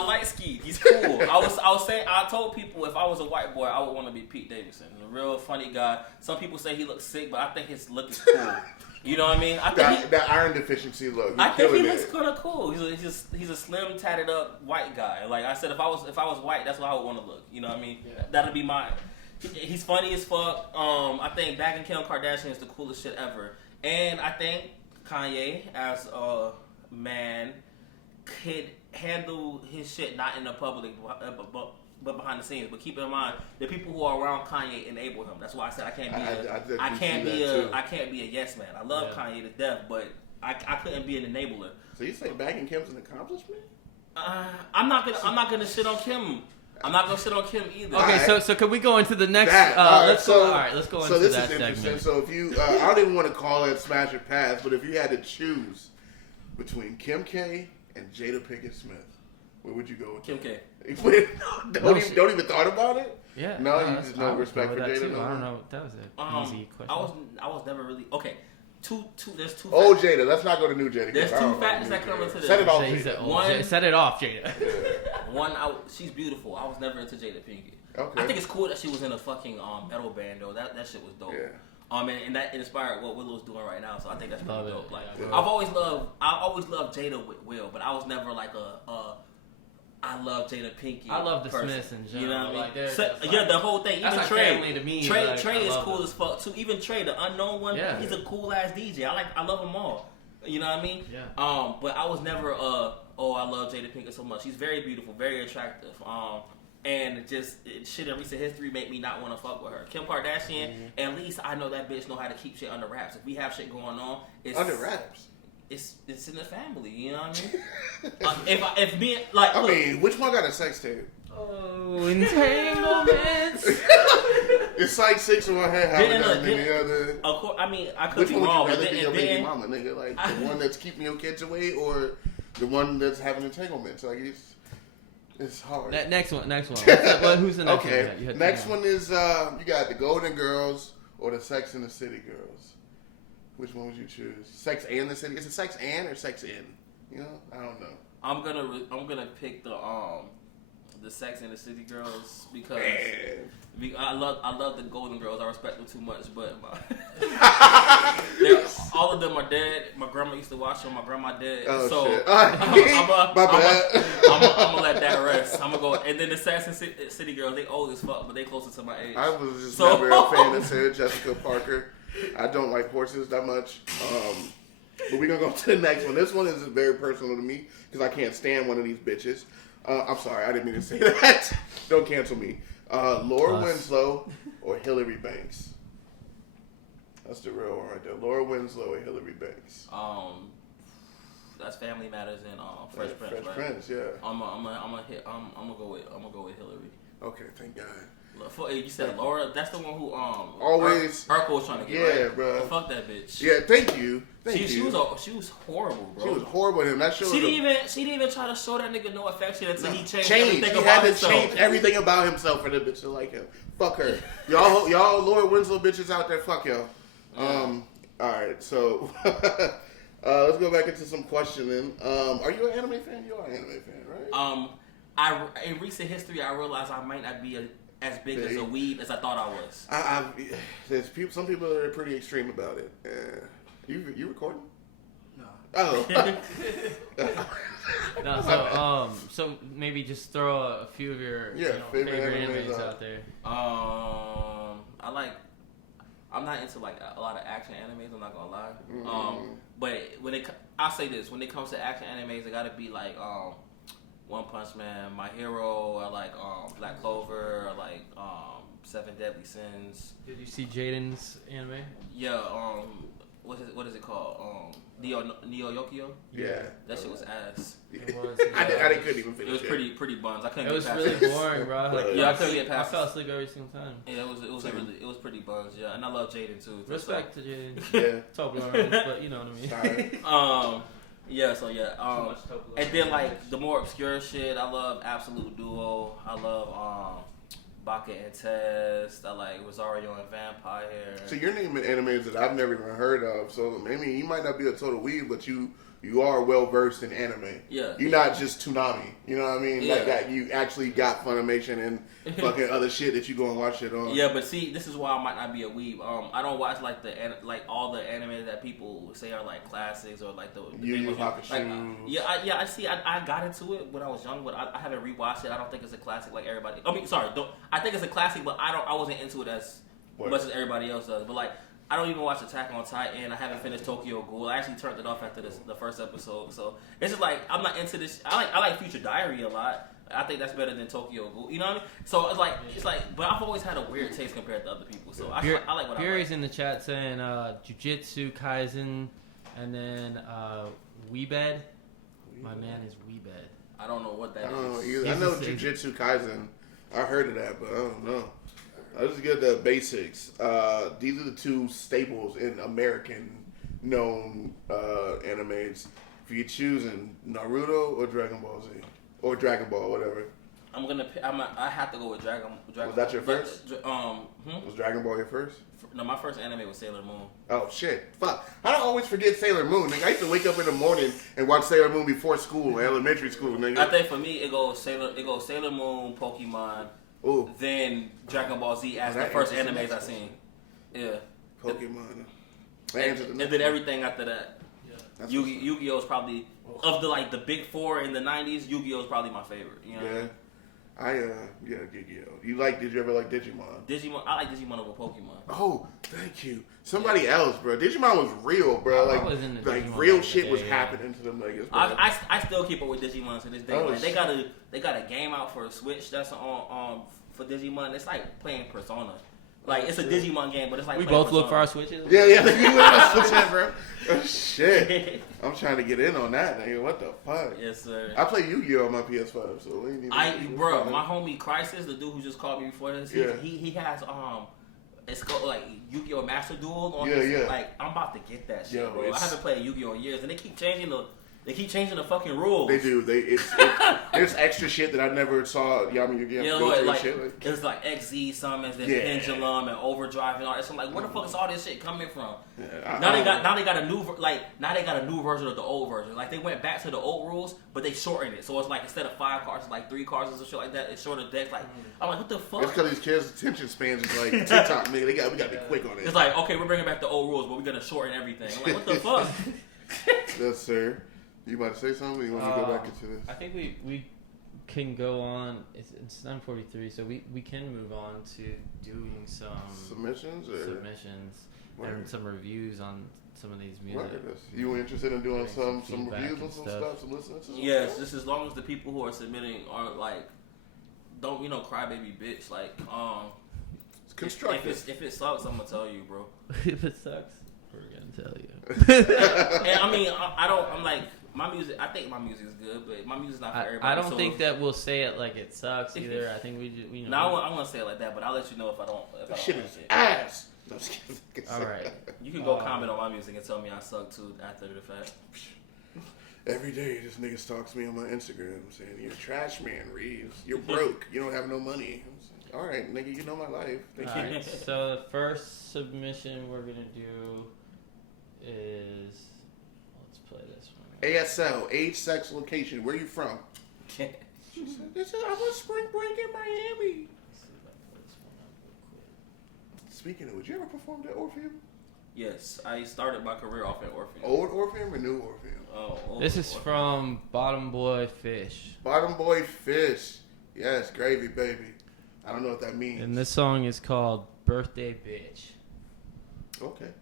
like Skeet. He's cool. I was saying, I told people if I was a white boy, I would want to be Pete Davidson. A real funny guy. Some people say he looks sick, but I think his look is cool. You know what I mean? I think that iron deficiency look. I think he looks kind of cool. He's a slim, tatted up white guy. Like I said, if I was white, that's what I would want to look. You know what I mean? Yeah. That'd be mine. He's funny as fuck. I think bagging Kim Kardashian is the coolest shit ever. And I think Kanye, as a man, could handle his shit not in the public, but behind the scenes. But keep in mind, the people who are around Kanye enable him. That's why I said I can't be a yes man. I love Kanye to death, but I couldn't be an enabler. So you say bagging Kim's an accomplishment? I'm not gonna shit on Kim. I'm not gonna shit on Kim either. Okay, right. so can we go into the next? Let's go into this that is interesting. segment. So if you, I don't even want to call it smash or pass, but if you had to choose between Kim K and Jada Pinkett Smith, where would you go with Kim K? don't even thought about it. Yeah. No, you just no respect for Jada. No? I don't know. That was an easy question. I was never really okay. There's two. Old Jada. Let's not go to new Jada. There's two factors that come into this. Set it off. Set it off, Jada. One, she's beautiful. I was never into Jada Pinkett. Okay. I think it's cool that she was in a fucking metal band though. That shit was dope. Yeah. And that inspired what Willow's doing right now. So I think that's pretty dope. Like Yeah. I always loved Jada with Will, but I was never like I love Jada Pinkett. I love the person. Smiths in general. You know what I mean? Like, the whole thing. Even that's Trey. family to me. Trey is love cool them. as fuck too. Even Trey, the unknown one, he's a cool ass DJ. I love them all. You know what I mean? Yeah. But I was never I love Jada Pinkett so much. She's very beautiful, very attractive. And just shit in recent history made me not want to fuck with her. Kim Kardashian, at least I know that bitch know how to keep shit under wraps. If we have shit going on, it's under wraps. It's in the family, you know what I mean? if me like, I mean, which one got a sex tape? Oh, entanglements. It's like 6 in one head, half in the other. Of course, I mean, I could Which be one wrong, would but you rather be your baby then mama, nigga? Like the one that's keeping your kids away, or the one that's having entanglements? Like it's hard. That next one. Who's the next one? Okay, next one is you got the Golden Girls or the Sex and the City Girls. Which one would you choose? Sex and the City? Is it Sex and or Sex in? You know, I don't know. I'm gonna pick the Sex and the City Girls because I love the Golden Girls. I respect them too much, but all of them are dead. My grandma used to watch them. My grandma dead. Oh, so shit. I'm bad. gonna let that rest. I'm gonna go, and then the Sex and City Girls. They old as fuck, but they closer to my age. I was just never a fan of Sarah Jessica Parker. I don't like horses that much. But we're going to go to the next one. This one is very personal to me because I can't stand one of these bitches. I'm sorry. I didn't mean to say that. Don't cancel me. Laura Winslow or Hillary Banks. That's the real one right there. Laura Winslow or Hillary Banks. That's Family Matters and Fresh Prince. Fresh right? Prince, yeah. I'm gonna go with Hillary. Okay, thank God. You said Laura. That's the one who always Urkel was trying to get. Yeah, right? bro. Fuck that bitch. Yeah, thank you. She was horrible, bro. She was horrible. And that she didn't even try to show that nigga no affection until he changed everything he about had to himself. change everything about himself for the bitch to like him. Fuck her. Y'all Laura Winslow bitches out there. Fuck y'all. Yeah. All right. So let's go back into some questioning. Are you an anime fan? You are an anime fan, right? In recent history, I realized I might not be as big as a weeb as I thought I was. There's some people that are pretty extreme about it. You recording? No. Oh. No, so maybe just throw a few of your favorite animes out there. I'm not into like a lot of action animes. I'm not gonna lie. But I'll say this: when it comes to action animes, it gotta be like One Punch Man, My Hero. I like Black Clover. I like Seven Deadly Sins. Did you see Jaden's anime? Yeah. What is it called? Neo Yokio. Yeah. That shit was ass. It was. I couldn't even finish it. It was pretty buns. I couldn't. It was get past really it. boring, bro. I couldn't get past. I fell asleep every single time. Yeah, it was pretty buns. Yeah, and I love Jaden too. Respect to Jaden. Yeah. Toblerone, but you know what I mean. Sorry. Yeah, so yeah. And then like the more obscure shit, I love Absolute Duo. I love Baka and Test. I like Rosario and Vampire. So you're naming animes that I've never even heard of. So maybe you might not be a total weeb, but you are well versed in anime. Yeah. You're not just Toonami. You know what I mean? Yeah. Like that. You actually got Funimation and fucking other shit that you go and watch it on. Yeah, but see, this is why I might not be a weeb. I don't watch like all the anime that people say are like classics or like the Yu Yu Hakusho. I got into it when I was young, but I haven't rewatched it. I don't think it's a classic like everybody. I mean, sorry, I think it's a classic, but I wasn't into it as much as everybody else does. But like, I don't even watch Attack on Titan. I haven't finished Tokyo Ghoul. I actually turned it off after the first episode. So it's just like I'm not into this. I like Future Diary a lot. I think that's better than Tokyo Ghoul. You know what I mean? So it's like, but I've always had a weird taste compared to other people. So I like what Fury's I like. in the chat saying Jujutsu Kaisen, and then Weebed. My man is Weebed. I don't know what that is. I don't know either. I know Jujutsu Kaisen. I heard of that, but I don't know. I just get the basics. These are the two staples in American known animes. If you're choosing Naruto or Dragon Ball Z or Dragon Ball, whatever. I have to go with Dragon. Was that your first? Was Dragon Ball your first? No, my first anime was Sailor Moon. Oh shit! Fuck! I don't always forget Sailor Moon. Nigga, I used to wake up in the morning and watch Sailor Moon before school, elementary school. Nigga. I think for me it goes Sailor Moon, Pokemon, then Dragon Ball Z as the first animes I seen. Yeah. Pokemon. And then everything after that. Yeah. Yu-Gi-Oh is probably of the big four in the '90s. Yu-Gi-Oh is probably my favorite. You know? Yeah. Yu-Gi-Oh. Did you ever like Digimon? Digimon, I like Digimon over Pokemon. Oh, thank you. Somebody else, bro. Digimon was real, bro. Like real shit was happening to them niggas. I still keep up with Digimon to this day. Oh, they got a game out for a Switch that's on for Digimon. It's like playing Persona. Like it's a Digimon game, but it's like we both look for our Switches. Yeah. You look at our Switches, bro. Oh, shit. I'm trying to get in on that, nigga. What the fuck? Yes, sir. I play Yu-Gi-Oh on my PS5, so we need. My homie Crisis, the dude who just called me before this, he has it's called like Yu-Gi-Oh Master Duel on his, like I'm about to get that shit, bro. I haven't played Yu-Gi-Oh in years, and they keep changing the fucking rules. They do. There's extra shit that I never saw. Yeah, I mean, it's like XZ summons and Pendulum and Overdrive and all that. So I'm like, where the fuck is all this shit coming from? Yeah, now they got a new version of the old version. Like they went back to the old rules, but they shortened it. So it's like instead of 5 cards, it's like 3 cards or some shit like that. It's shorter decks. Like I'm like, what the fuck? It's because these kids' attention spans is like TikTok, nigga. We gotta be quick on it. It's like, okay, we're bringing back the old rules, but we're gonna shorten everything. I'm like, what the fuck? Yes, sir. You about to say something? Or you want to go back into this? I think we can go on. It's 9:43, so we can move on to doing some submissions and some reviews on some of these music. You interested in doing some reviews on some stuff, some listeners? Yes, just as long as the people who are submitting are like, don't crybaby bitch like it's constructive. If it sucks, I'm gonna tell you, bro. If it sucks, we're gonna tell you. And I mean, I'm like. My music, I think my music is good, but my music's not for everybody. I don't think that we'll say it like it sucks either. I think we know. No, I'm gonna say it like that, but I'll let you know if I don't. If shit is ass. All right, you can go comment on my music and tell me I suck too after the fact. Every day, this nigga stalks me on my Instagram saying you're a trash man, Reeves. You're broke. You don't have no money. All right, nigga, you know my life. Thank you. Right, so the first submission we're gonna do is let's play this one. ASL, age, sex, location. Where you from? She said, I'm on spring break in Miami. Let's see if I pull this one up real quick. Speaking of, would you ever perform at Orpheum? Yes, I started my career off at Orpheum. Old Orpheum or new Orpheum? Oh, this is from Bottom Boy Fish. Bottom Boy Fish. Yes, gravy, baby. I don't know what that means. And this song is called Birthday Bitch. Okay.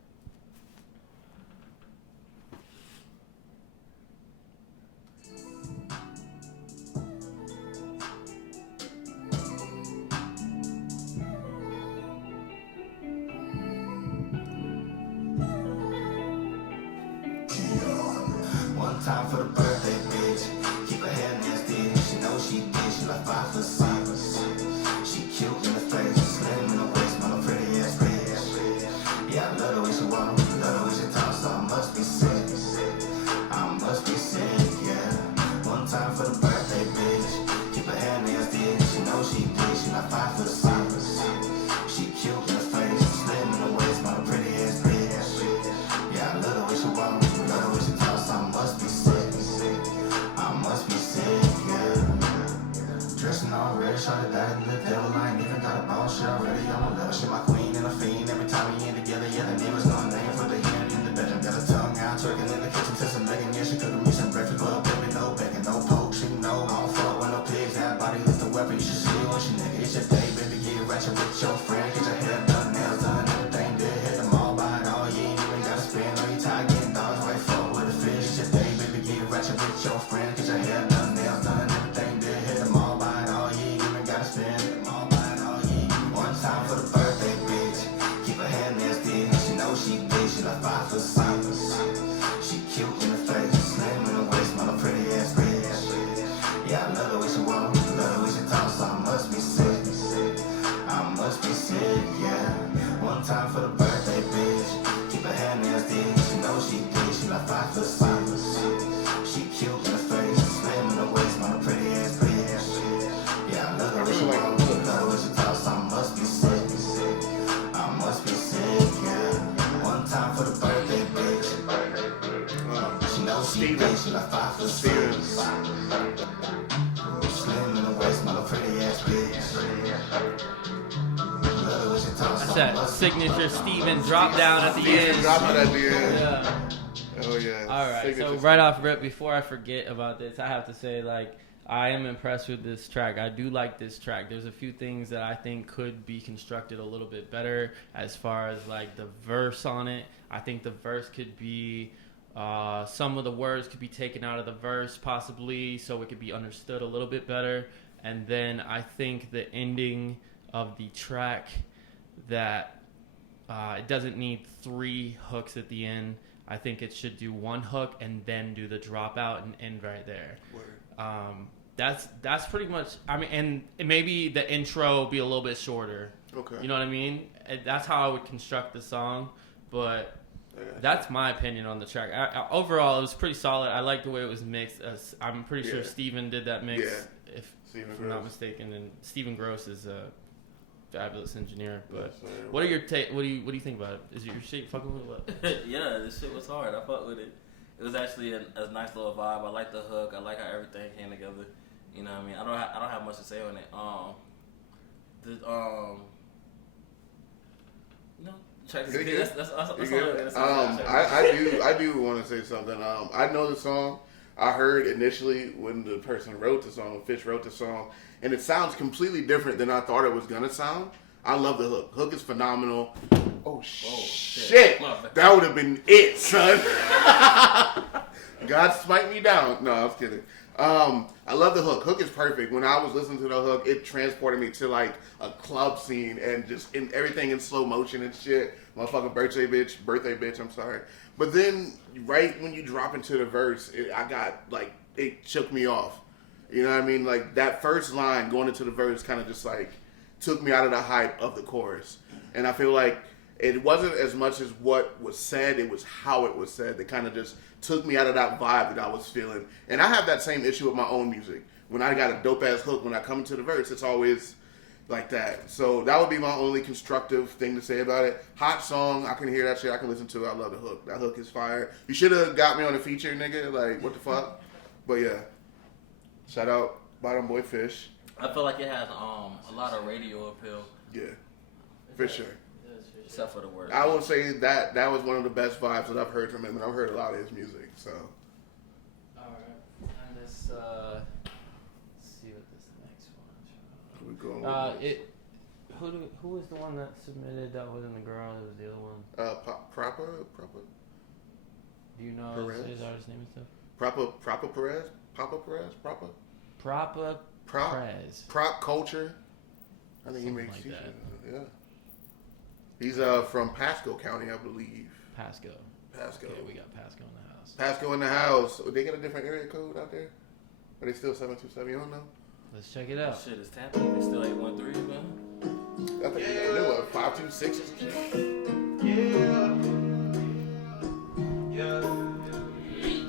One time for the birthday bitch. Keep her hair nasty. She know she did. She like 5'6". She cute in the face, slim in the waist, my pretty ass bitch. Yeah, I love the way she walk, love the way she talk, so I must be sick. I must be sick, yeah. One time for the birthday bitch. Keep her hair nasty. She know she did. She like 5'6". Steven. Steven. That's that signature Steven drop down at the end. Drop it at the end. Yeah. Oh yeah. All right. Signature So right off rip, before I forget about this, I have to say I am impressed with this track. I do like this track. There's a few things that I think could be constructed a little bit better as far as the verse on it. I think the verse could be some of the words could be taken out of the verse possibly so it could be understood a little bit better. And then I think the ending of the track that it doesn't need 3 hooks at the end. I think it should do 1 hook and then do the dropout and end right there. Word. That's pretty much. I mean, and maybe the intro be a little bit shorter. Okay. You know what I mean? That's how I would construct the song. But that's my opinion on the track. Overall, it was pretty solid. I like the way it was mixed. I'm pretty sure Steven did that mix, if I'm not mistaken. And Steven Gross is a fabulous engineer. But what are your what do you think about it? Is your shit fucking with what? Yeah, this shit was hard. I fucked with it. It was actually a nice little vibe. I like the hook. I like how everything came together. You know what I mean? I don't have much to say on it. Check this. That's I do want to say something. I know the song. I heard initially when the person wrote the song, Fish wrote the song, and it sounds completely different than I thought it was gonna sound. I love the hook. Hook is phenomenal. Oh shit! That would have been it, son. God smite me down. No, I was kidding. I love the hook. Hook is perfect. When I was listening to the hook, it transported me to a club scene and just everything in slow motion and shit. Motherfucking birthday bitch. I'm sorry. But then right when you drop into the verse, it shook me off. You know what I mean? That first line going into the verse kind of just took me out of the hype of the chorus. And I feel like it wasn't as much as what was said, it was how it was said that kind of just took me out of that vibe that I was feeling. And I have that same issue with my own music. When I got a dope-ass hook, when I come into the verse, it's always like that. So that would be my only constructive thing to say about it. Hot song, I can hear that shit, I can listen to it, I love the hook. That hook is fire. You should have got me on a feature, nigga. What the fuck? But yeah. Shout out Bottom Boy Fish. I feel like it has a lot of radio appeal. Yeah, for sure. Except for the word. I will say that was one of the best vibes that I've heard from him, and I've heard a lot of his music. So. All right, and let's see what this next one. We going. Who was the one that submitted that wasn't the girl? It was the other one. Proper. Do you know Perez? his artist name and stuff? Proper Perez. Papa Perez. Proper Perez. Prop Culture. I think he makes like t-shirts. that. Yeah. He's from Pasco County, I believe. Pasco. Okay, we got Pasco in the house. Pasco in the house. They got a different area code out there? Are they still 727? You don't know? Let's check it out. Shit is tapping. It's still 813, man. I think they got new one. 526 or some shit.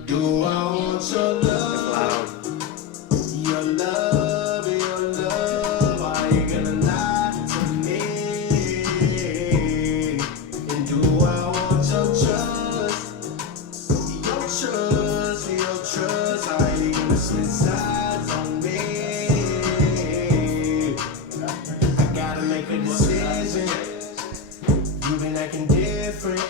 Do I want your love? That's loud. Your love, are you gonna lie to me? And do I want your trust? Your trust, are you gonna switch sides on me? I gotta make a decision. You've been acting different,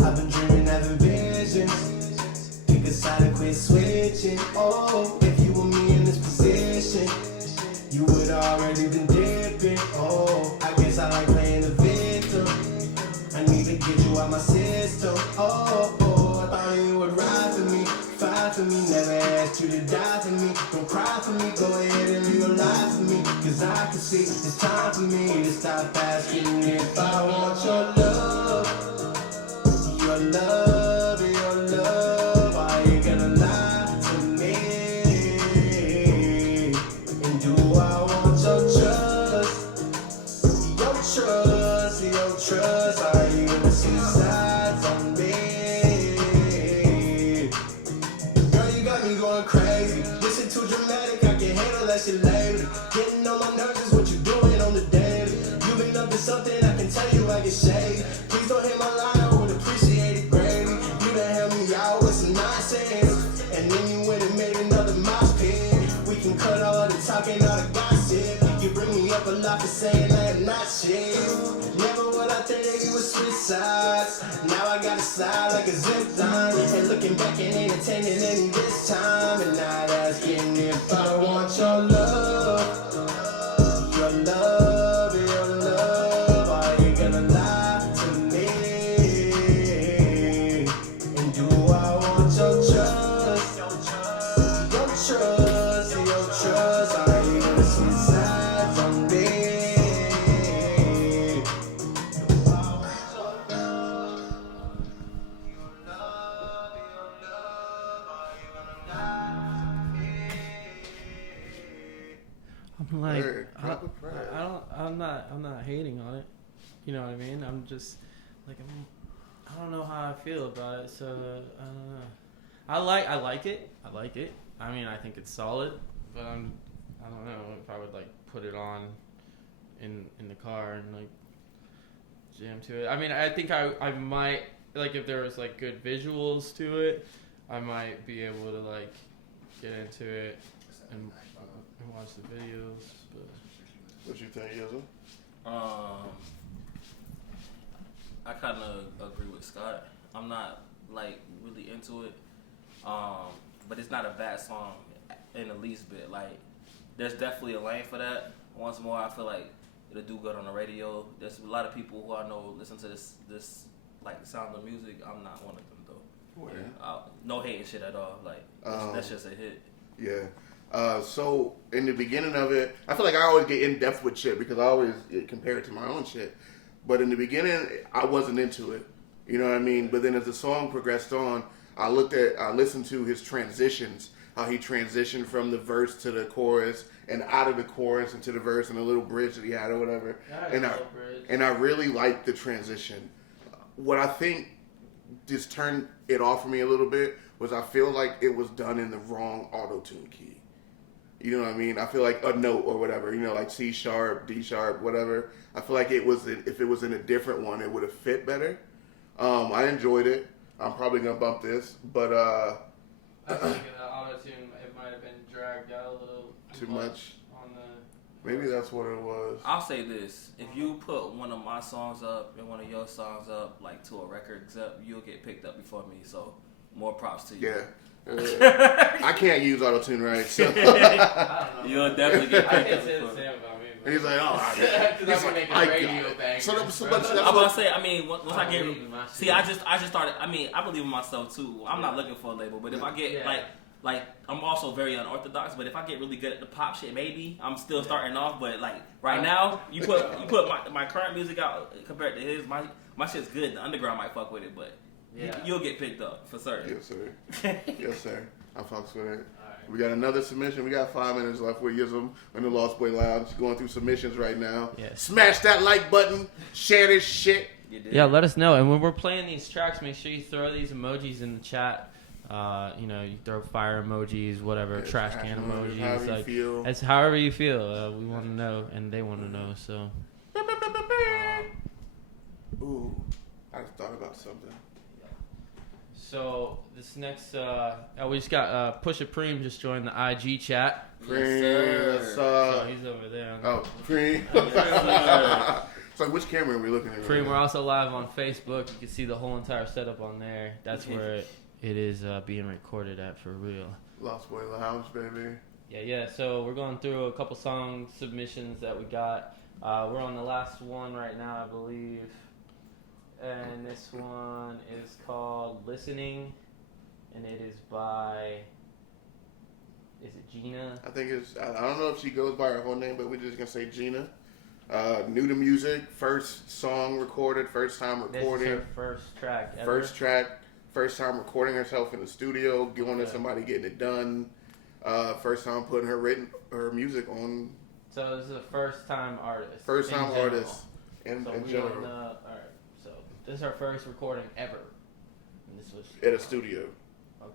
I've been dreaming, having visions. Pick a side and quit switching, if you were me in this position, you would already been dipping, I guess I like playing the victim. I need to get you out my system, I thought you would ride for me, fight for me, never asked you to die for me, don't cry for me, go ahead and live your life for me, cause I can see it's time for me to stop asking if I want your love, your love, are you gonna lie to me? And do I want your trust, are you gonna see sides on me? Girl, you got me going crazy, listen too dramatic, I can't handle that shit lately. Getting on my nerves is what you doing on the daily. You been up to something, I can tell you I get shady. Please don't hit my line, I would appreciate it greatly. You done help me out with some nonsense. sides. Now I gotta slide like a zip line. And looking back and ain't attending any this time. And not asking if I want your love. Your love, your love. Are you gonna lie to me? And do I want your trust? Your trust, your trust. Are you gonna switch sides on me? I'm like, Prayer, drop a prayer. I'm not hating on it. You know what I mean? I'm just like, I don't know how I feel about it. So I don't know. I like it. I mean, I think it's solid, but I don't know if I would like put it on in the car and like jam to it. I mean, I think I might, like, if there was like good visuals to it, I might be able to like get into it and watch the videos. But What you think, Yizzle? I kind of agree with Scott. I'm not like really into it, but it's not a bad song in the least bit. Like, there's definitely a lane for that. Once more, I feel like it'll do good on the radio. There's a lot of people who I know listen to this like sound of music. I'm not one of them though. No hating shit at all. Like, that's just a hit. Yeah. So in the beginning of it, I feel like I always get in depth with shit because I always compare it to my own shit. But in the beginning, I wasn't into it. You know what I mean? But then as the song progressed on, I listened to his transitions, how he transitioned from the verse to the chorus and out of the chorus into the verse and a little bridge that he had or whatever. And I really liked the transition. What I think just turned it off for me a little bit was I feel like it was done in the wrong auto-tune key. You know what I mean? I feel like a note or whatever, you know, like C sharp, D sharp, whatever. I feel like if it was in a different one, it would have fit better. I enjoyed it. I'm probably gonna bump this, but I think in the auto-tune it might have been dragged out a little too much. On the. Maybe that's what it was. I'll say this: if you put one of my songs up and one of your songs up, like to a record except, you'll get picked up before me. So, more props to you. Yeah. I can't use auto-tune right, so. I don't know. You'll definitely get I picked can up say the before me. same about me. But He's like, oh, because I'm making radio bangers. So I'm about to say, I mean, once I get, see, I just started. I mean, I believe in myself too. I'm not looking for a label, but if I get like, I'm also very unorthodox. But if I get really good at the pop shit, maybe I'm still starting off. But like right now, you put my current music out compared to his, my shit's good. The underground might fuck with it, but you'll get picked up for certain. Yes, sir. Yes, sir. I fucks with it. We got another submission. We got 5 minutes left with Yism in the Lost Boy Lounge. Going through submissions right now. Yes. Smash that like button. Share this shit. Yeah, let us know. And when we're playing these tracks, make sure you throw these emojis in the chat. You know, you throw fire emojis, whatever, trash can emojis. However like, you feel. it's however you feel. We want to know, and they want to know. So. Ooh, I just thought about something. So this next, we just got Pusha Preem just joined the IG chat. Preem, So he's over there. Oh, Preem. So which camera are we looking at? Preem, we're also live on Facebook. You can see the whole entire setup on there. That's where it is being recorded at for real. Lost Boy Lounge, baby. Yeah. So we're going through a couple song submissions that we got. We're on the last one right now, I believe. And this one is called Listening, and it is by, is it Gina? I think it's, I don't know if she goes by her whole name, but we're just going to say Gina. New to music, first song recorded, first time recording. This is her first track ever. First track, first time recording herself in the studio, going to somebody getting it done. First time putting her music on. So this is a first time artist. First time artist in general. Alright. This is our first recording ever. And this was at a studio. Okay.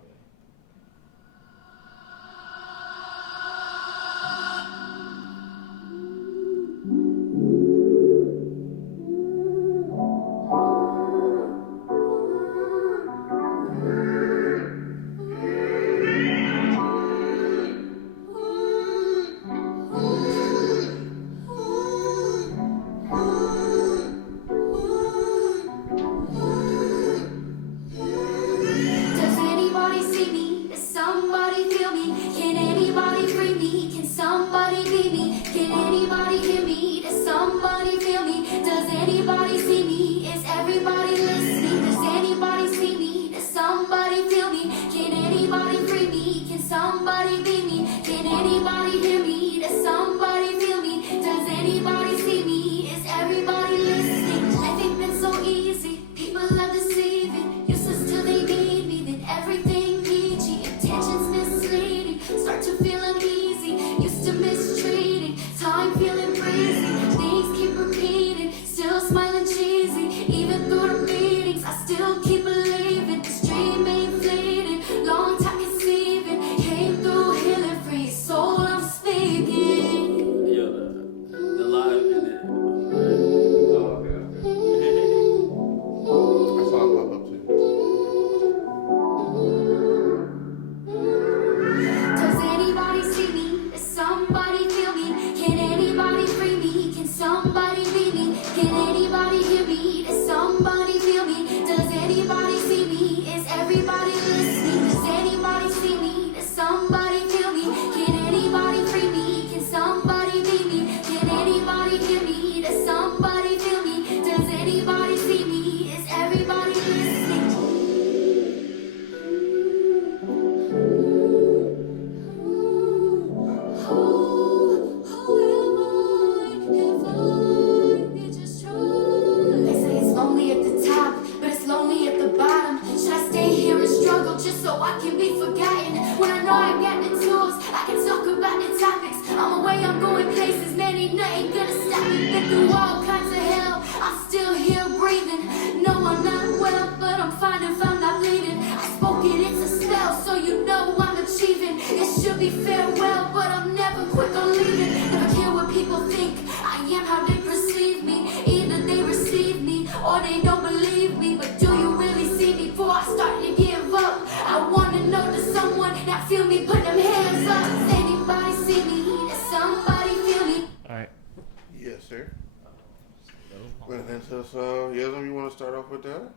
somebody feel me? Does anybody see me? Is everybody listening? Does anybody see me? Does somebody feel me? Can anybody free me? Can somebody be me? Can anybody hear me? Does somebody feel me? Does anybody see me? Is everybody listening? Life ain't been so easy. People love deceiving. Useless till they need me. Then everything peachy. Intentions misleading. Start to feel uneasy. Used to mistreating. Time feeling breezy. Things keep repeating. Still smiling cheesy. Even through the meetings, I still keep believing. This dream ain't fleeting. Long time conceiving. Came through healing free. Soul I'm speaking. Yeah, the live in it. Oh, okay. I saw it pop up too. Does anybody see me? Does somebody feel me? Can anybody free me? Can somebody be me? Can anybody hear me? Does somebody feel me? Does anybody see me? Is everybody listening? Does anybody see me? Does somebody feel me? Can anybody free me? Can somebody be me? Can anybody hear me? Does somebody feel me? Does anybody see me? Is everybody listening? They say it's lonely at the top, but it's lonely at the bottom. Should I stay here and struggle just so I can be forgotten? When I know I got the tools, I can talk about the topics. I'm away, I'm going places, man, ain't nothing gonna stop me. Been through all kinds of hell, I'm still here breathing. No, I'm not well, but I'm fine if I'm not bleeding. I spoke it, it's a spell, so you know I'm achieving. It should be farewell, but I'm never quick on leaving. Never care what people think, I am how they perceive me. Either they receive me, or they don't believe me. But do you really see me before I start to give up? I wanna know, does someone not feel me? Put them hands up. Does anybody see me? Does somebody feel me? Alright. Yes, sir. Well, and so Yasmin, you want to start off with that?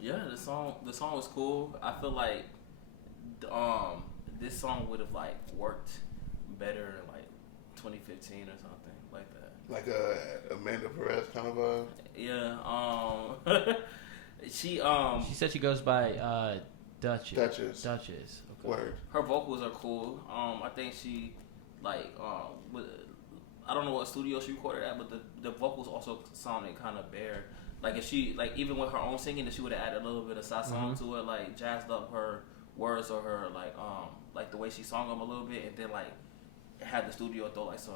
Yeah, the song was cool. I feel like this song would have like worked better in like 2015 or something like that. Like a Amanda Perez kind of a. Yeah. She said she goes by Duchess. Duchess. Duchess. Okay. Word. Her vocals are cool. I think she like I don't know what studio she recorded at, but the vocals also sounded kind of bare. Like if she like even with her own singing, if she would have added a little bit of song to it, like jazzed up her words or her like the way she sung them a little bit, and then like had the studio throw like some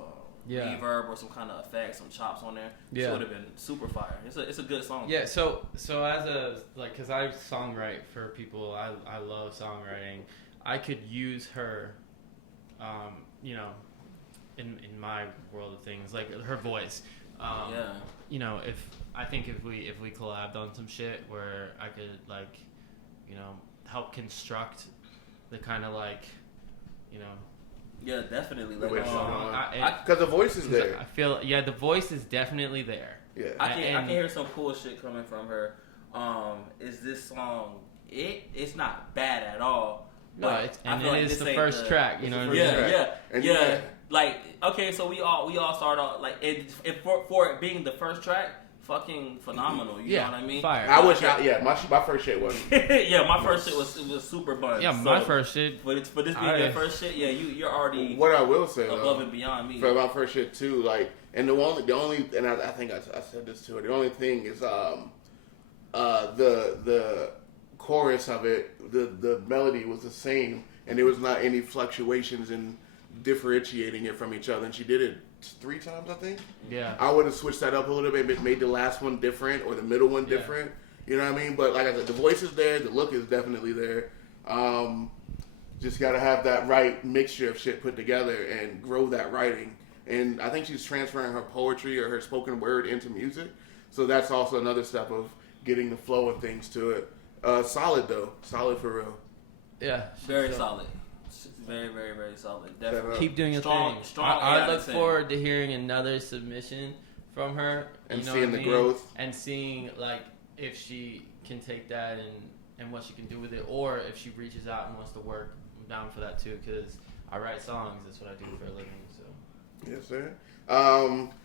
reverb or some kind of effects, some chops on there. She would have been super fire. It's a good song. Yeah. So as a like, cause I songwrite for people. I love songwriting. I could use her, you know, in my world of things, like her voice. You know, if we collabed on some shit where I could like, you know, help construct the kind of like, you know. Yeah, definitely. Because Like, the voice is there. I feel the voice is definitely there. Yeah. I can hear some cool shit coming from her. Is this song? It's not bad at all. No, it is the first track. You know what I mean? Yeah. Like, okay, so we all start off like for it being the first track, fucking phenomenal. You know what I mean? Fire. I wish my first shit was. Yeah, my first shit was super bun. Yeah, my first shit. For this being your first shit, yeah, you're already. What I will say above and beyond me. For my first shit too, like, and the only, and I think I said this to her. The only thing is the chorus of it, the melody was the same, and there was not any fluctuations in differentiating it from each other. And she did it 3 times, I think. Yeah. I would have switched that up a little bit, made the last one different or the middle one different. You know what I mean? But like I said, the voice is there, the look is definitely there. Just got to have that right mixture of shit put together and grow that writing. And I think she's transferring her poetry or her spoken word into music. So that's also another step of getting the flow of things to it. Solid though. Solid for real. Yeah. Very solid. Very, very, very solid. Definitely. Keep doing your thing. Strong. I look forward to hearing another submission from her. And seeing the growth. And seeing like if she can take that and what she can do with it, or if she reaches out and wants to work. I'm down for that too, because I write songs. That's what I do for a living. So Yes, sir.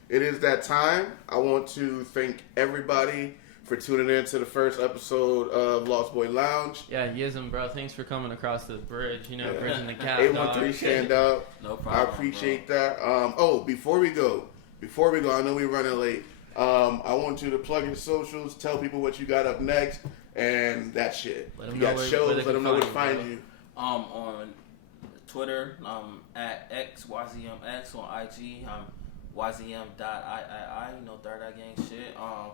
It is that time. I want to thank everybody for tuning in to the first episode of Lost Boy Lounge. Yeah, Yism, bro. Thanks for coming across the bridge. Bridging the gap. 813 stand up. No problem. I appreciate that. Before we go, I know we're running late. I want you to plug your socials, tell people what you got up next, and that shit. You got shows, let them know where to find you. On Twitter, at XYZMX. On IG, YZM.III, Third Eye Gang shit. On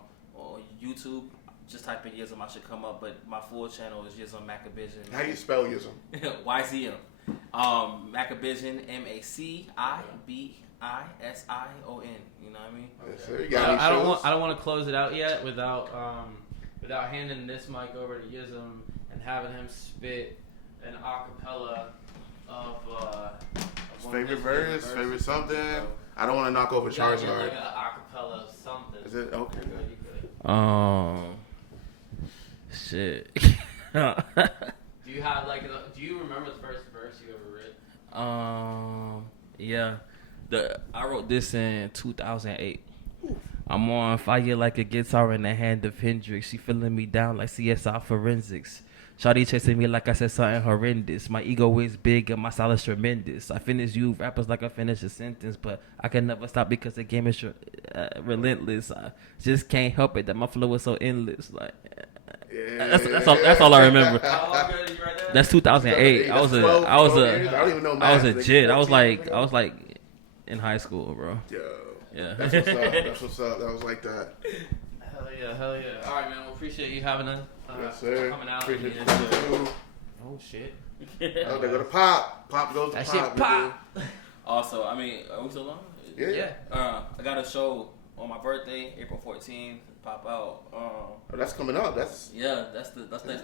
YouTube, just type in Yism, I should come up, but my full channel is Yism Macabision. How do you spell Yism? YZM. Macabision, MACIBISION. You know what I mean? Yes, sir. You got any shows? I don't want to close it out yet without handing this mic over to Yism and having him spit an acapella of his favorite verse, favorite something. I don't want to knock over Charizard. Like an acapella of something. Is it okay? Shit. Do you remember the first verse you ever wrote? Yeah. I wrote this in 2008. I'm on fire like a guitar in the hand of Hendrix. She feeling me down like CSI forensics. Shawty chasing me like I said something horrendous. My ego is big and my style is tremendous. I finish you rappers like I finish a sentence, but I can never stop because the game is relentless. I just can't help it that my flow is so endless. Like that's all I remember. How long ago did you write that? That's 2008. I was a jit. I was like in high school, bro. Yo. Yeah. That's what's up. That's what's up. That was like that. Hell yeah. All right, man. Well, appreciate you having us. Yes, sir. Coming out. Appreciate you and, coming through. oh shit. Oh, they go to Pop. Pop goes to That Pop. shit pop. Also, are we still on? Yeah. I got a show on my birthday, April 14th. Pop out. Oh, that's coming up. That's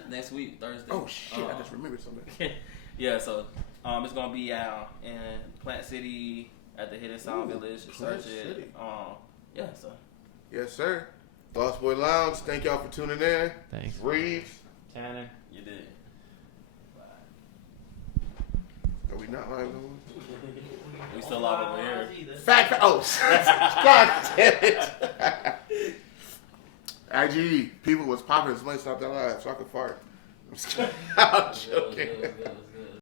next week, Thursday. Oh shit! I just remembered something. Yeah, so it's gonna be out in Plant City at the Hidden Sound Village. Plant Search it. City. Yeah, so. Yes, sir. Lost Boy Lounge. Thank y'all for tuning in. Thanks. Reeves. Tanner. You did. Are we not live? We still live over here. Fact. Oh, God damn it. IG, people was popping. Somebody stopped that live so I could fart. I'm joking. Good.